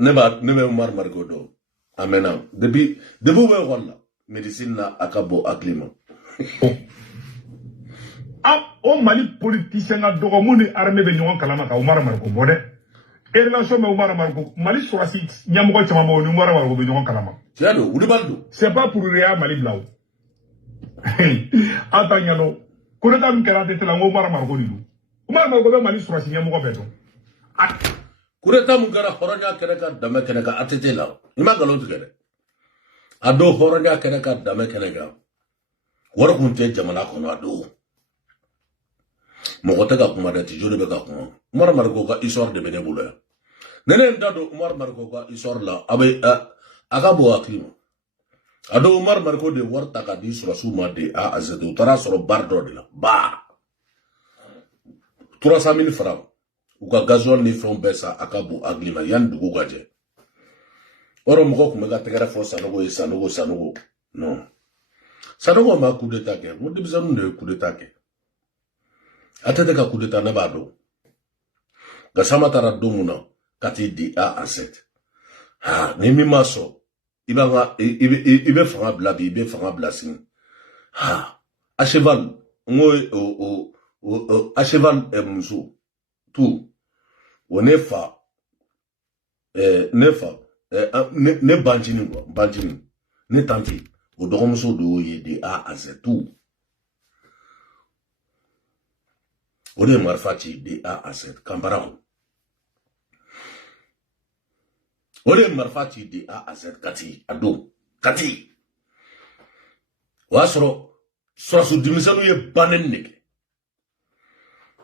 ne be Umar Mariko do. Amena. Depuis we wala médecine na akabo aklima. O Mali politicien na dogo muni armée be ñongon kalama ka Umar Mariko bode. Et relation me Umar Mariko Mali surasi ñamugo chama mo Umar Mariko be ñongon kalama. Tiado, ulibaldo. C'est pas pour rien Mali blau. Atanyano. Ko ta mi karate tela Umar Mariko ni. Umar Mariko be Mali surasi ñamugo be do. Kureta mungara horonya keneka dame keneka atetela. Ima galon tukere. Ado horonya keneka dame keneka. Wara kunte jamana kono ado. Mogote ka kuma da tijuri be ka kuma. Umar Mariko ka histoire de bene bula. Nene ndado Umar Mariko ka histoire la abe akabo aklima. Ado Umar Mariko de warta ka di sura suma de a azete utara soro bardo de la. Ba. 300,000 francs. Uka gazol ni from besa akabu aglima yan dugu gaje. Oro moko kumega tegara fo sanogo. No. Sanogo ma coup d'état ke. Mo dibizanu ne coup d'état ke. Atete ka coup d'état na bado. Gasama tara domuna kati di a aset. Ni mi maso. Ibe fanga blabi, ibe fanga blasing. A cheval. A cheval muso. Tout. Nefa. Ne banjini. Ne tanti. O dogomuso do ye de a aset tout. Ode marfati de a aset kambarao. Ode marfati de a aset kati ado kati. Wasro su dimisanu ye banen neke.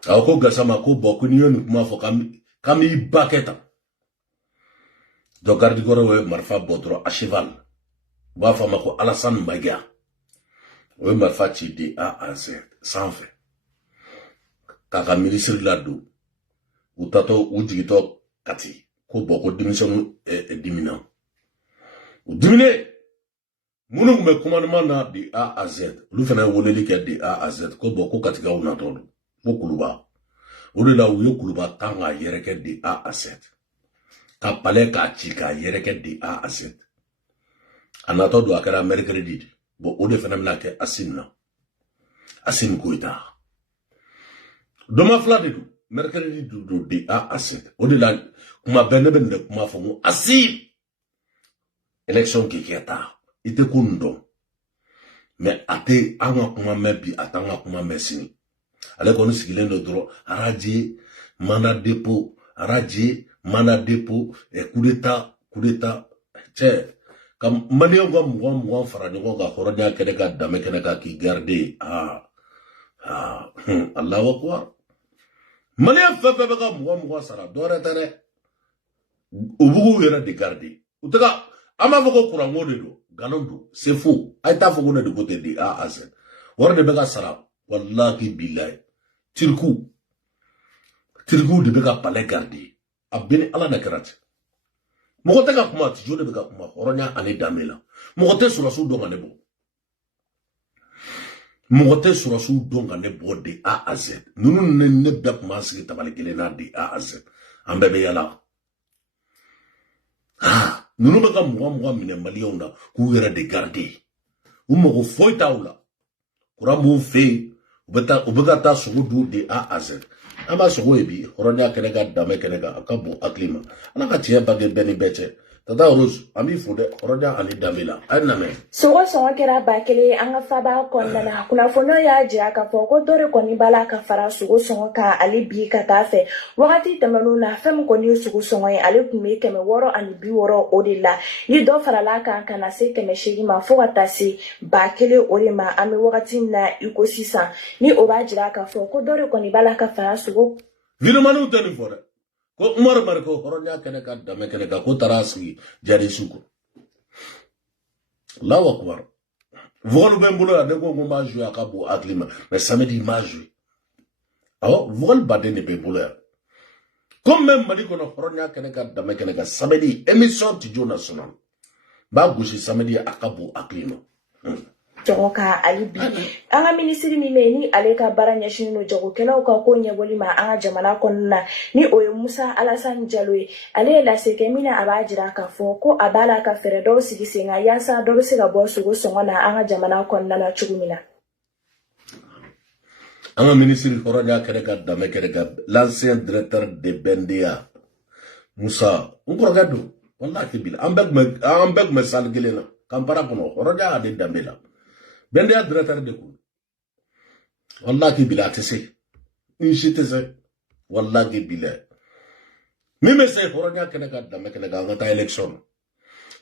Ako gasama ko boku ni yonu kuma fo kami baketa. Do gardi goro we marfa bodro a cheval. Ba fama ko Alassane Magia. We marfati de a aset sans fait. Kaka ministre lado utato ujigito kati ko boko dimission dimina dimine munu me commandement na di A à Z lu fana woleli ke di A à Z ko boko katika una tolo ko kuluba olu la uyo kuluba tanga yereke di A à Z ka pale ka chika yereke di A à Z anato do akara mercredi bo ode fana mna ke asim Goïta. Doma flade du mercredi du de a aset o de la kuma benebe de kuma fomu asi election kikiata ite kundo mais ate anga kuma mebi atanga kuma mesini ale konu sigilendo dro araji mandat dépôt et coup d'état che kam manio gom fara ni ga horonya kene ga dame kene ga ki garder Allahu akbar. Malia fefe beka mwa sara dore tere ubugu yera de garder. Utaka ama foko kurango de do galondo c'est faux. Aita foko ne de côté de A à Z. Wara de beka sara wallahi billahi. Tirku de beka palais garder. Abeni ala na karate. Mogote ka kuma ti jode be ka kuma horonya ani damela. Mogote surasu donga nebo. Mogote surasu donga nebo de A à Z. Nunu ne be kuma sigi tabale kelena de A à Z. Ambebe yala. Ah, nunu be ka mwa mine malionda ku yere de garder. Umogo foi taula. Kura mu fe ubeta ta sugu de A à Z. Ama sugu ebi horonya kenega dame kenega akabu aklima. Alaka tiye bage beni beche. Tata Rose, ami fude horonya ani damela. Ainame. Sogo kera bakele anga faba kondana. Kuna fono ya jira ka foko dore koni bala ka fara sogo songo ka ali bi ka tafe. Wakati temelu na fem koni sogo songo ye ali kume keme woro ani bi woro odila. Ni do farala ka kana se keme shegi ma fo watasi bakele orima ami wakati na yuko sisa. Ni oba jira ka foko dore koni bala ka fara sogo. Vidumanu teni fore. Ko umar marko horonya keneka dame keneka ko tarasi jari suko. Allahu akbar. Volu bembulo ya deko ngoma jouer akabu aklima. Mais samedi ma jouer. Alors, vol bade ne bembulo ya. Comme même mali kono horonya keneka dame keneka samedi émission tijo national. Ba gouchi samedi akabu aklima. Jogo ka alibi anga ministry mi meni aleka baranya shinu jogo kela ka ko nyeboli ma anga jamana konna ni oyo Musa Alassane Diallo ale la sekemina abajira ka foko abala ka feredo sigisinga yasa do siga bosu go songona anga jamana konna na chugumina anga ministry horonya keneka dame keneka l'ancien directeur de Bendia Musa unkorogado wallahi bil ambeg me salgelena kampara kono horonya ade dambela Bende ya directeur de kou. Wallahi bila tese. Inchi tese. Wallahi bila. Mime se horonya keneka dame keneka ngata election.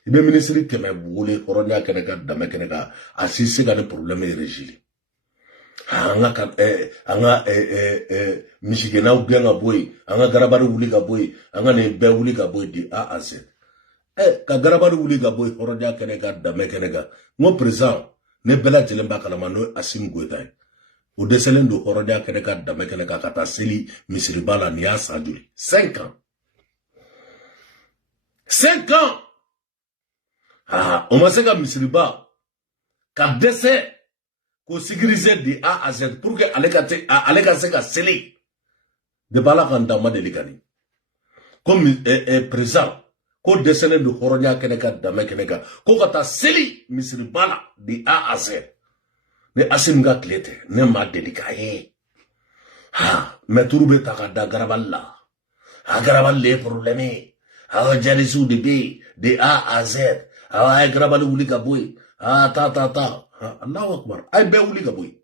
Ibe ministry keme bule horonya keneka dame keneka asisi gane probleme regili. Anga kan anga Michigena ugenga boy, anga garabari wuli ga boy, anga ne be wuli ga boy di A à Z. Ka garabari wuli ga boy horonya keneka dame keneka. Mo présent ne bela jelemba kalama no Asim Goita o deselen do horodia keneka dame keneka kata seli misiri bala ni asa duri 5 ans 5 ans on m'a sega misiri ba ka dese ko sécuriser de A à Z pour que alega sega seli de bala kan dama delikani comme présent ko desene do horonya keneka dame keneka ko kata seli misiri bala di A à Z ne Asim ga klete ne ma delikaye ha meturube takada garaballa ha garaballe problème ha jalisu de A à Z ha garabal wuli gaboy ha ta Allahu akbar ay be wuli gaboy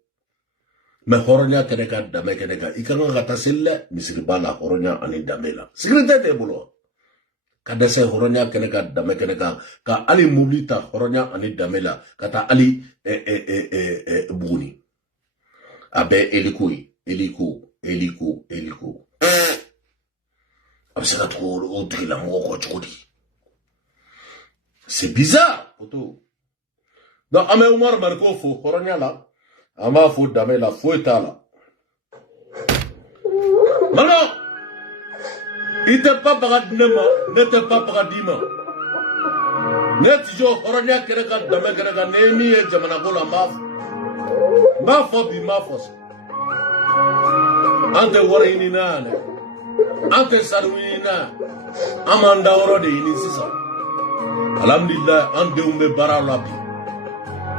me horonya keneka dame keneka ikanga kata selle misiri bala horonya ani damela sécurité de bolo kada se horonya keneka dame keneka ka ali mobilita horonya ani damela kata ali buni abe eliko absaka trop o trila moko chodi c'est bizarre poto donc ame Umar marko fo horonya la ama fo damela fo etala malo ite pas paradinema, n'était pas paradima. Net jo horonya kereka dame kereka nemi e jamana gola mafo bi mafos. Ante wore ini nane, ante sarwini na, amanda oro de ini sisa. Alhamdulillah ante umbe bara labi.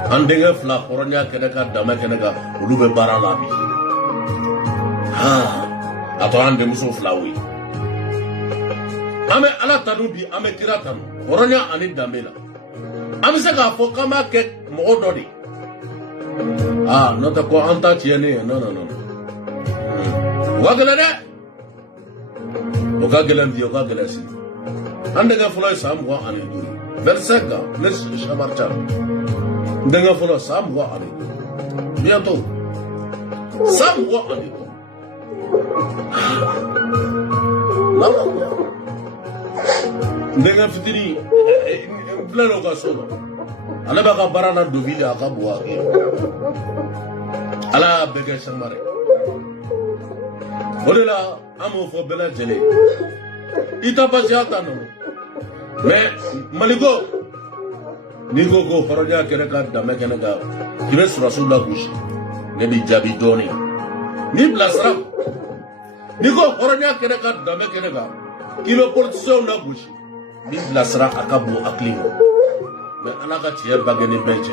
Ante ngefla horonya kereka dame kereka ulube bara labi. Ato ante muso flawi. Ame ala tanu bi ame kira tanu horonya ani damela ame se ka fo kama ke mo dodi no ta ko anta tiene no wagala de o ka gelan di o ka gelasi ande ga fulo sam wa ani du verseka les shamarcha ndanga fulo sam wa ani bientôt sam wa ani ndenga fitiri plano ka solo ala baka barana do vile akabwa ala bege samare odela amo fo bela jele ita pasiata no Mais Maliko, Nigo go Horonia Kenega, Damekenega, qui reste sur la sous la bouche, Nebi Jabidoni, Ni Blasra, Nigo Horonia Kenega, Damekenega, qui le porte sur la bouche, Ni Blasra Akabo Aklimo, mais Anagati Bagani Belge.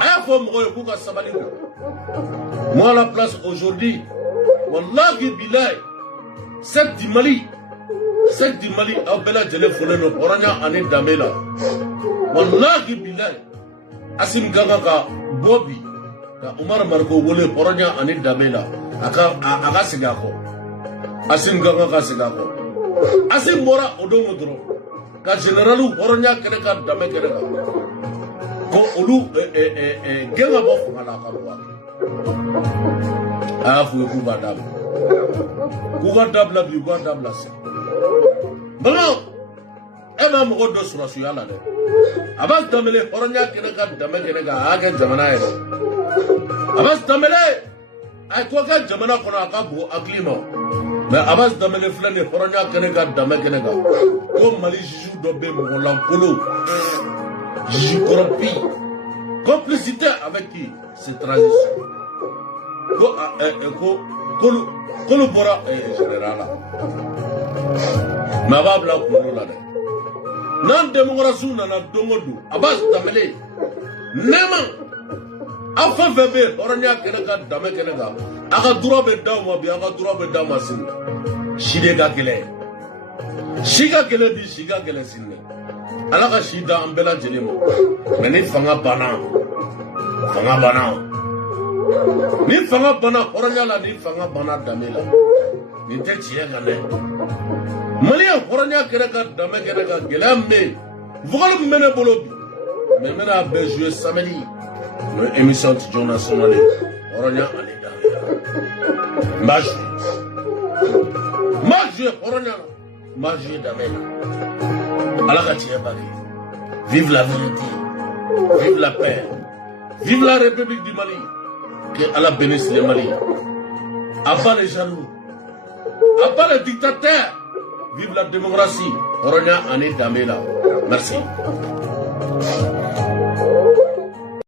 Aya fo mo yo kuka sabali ko. Moi à la place aujourd'hui, wallahi billahi, c'est du Mali a bela jele fole no oranya ani damela. Wallahi billahi, asim ganga ka bobi ka Umar Marko wole oranya ani damela. Aka sigako. Asim ganga ka sigako. Asim mora odomo dro. Ka generalu oranya kene ka dame kene ka. Ko olu genga bo ngala ka wa afu ku badab la bi ku badab la se balo e ma mo do sura su yala de abas damele horonya kene ka dame kene ka aga jamana e abas damele ay ko ka jamana kono aka bo aklima mais abas damele flane horonya kene ka dame kene ka ko mali jiju do be mo lampolo J'y corrompi. Complicité avec qui? C'est transition. Collabora général. Ma va bla pour là. Nan démocratie nana dongodu. Abbas damele. Nema. Afa vebe oranya kenaka dame kenaka. Aga droit be dawa bi aga droit be dawa sin. Shide ga gele. Shiga gele bi shiga gele sin. Alaka shida ambela jelemo. Mais ni fanga bana. Ni fanga bana oranya la ni fanga bana damela. Ni te chiya gane. Malia oranya kenaka dame kenaka gelambe. Vogalo mene bolobi. Mais mena be jouer samedi. Le émission de Jonas Sonale. Oranya ani damela. Magie oranya. Magie damela. Vive la vérité, vive la paix, vive la République du Mali, que Allah bénisse les Mali. Abat les jaloux, abat les dictateurs, vive la démocratie. Oronia Ané Damela. Merci.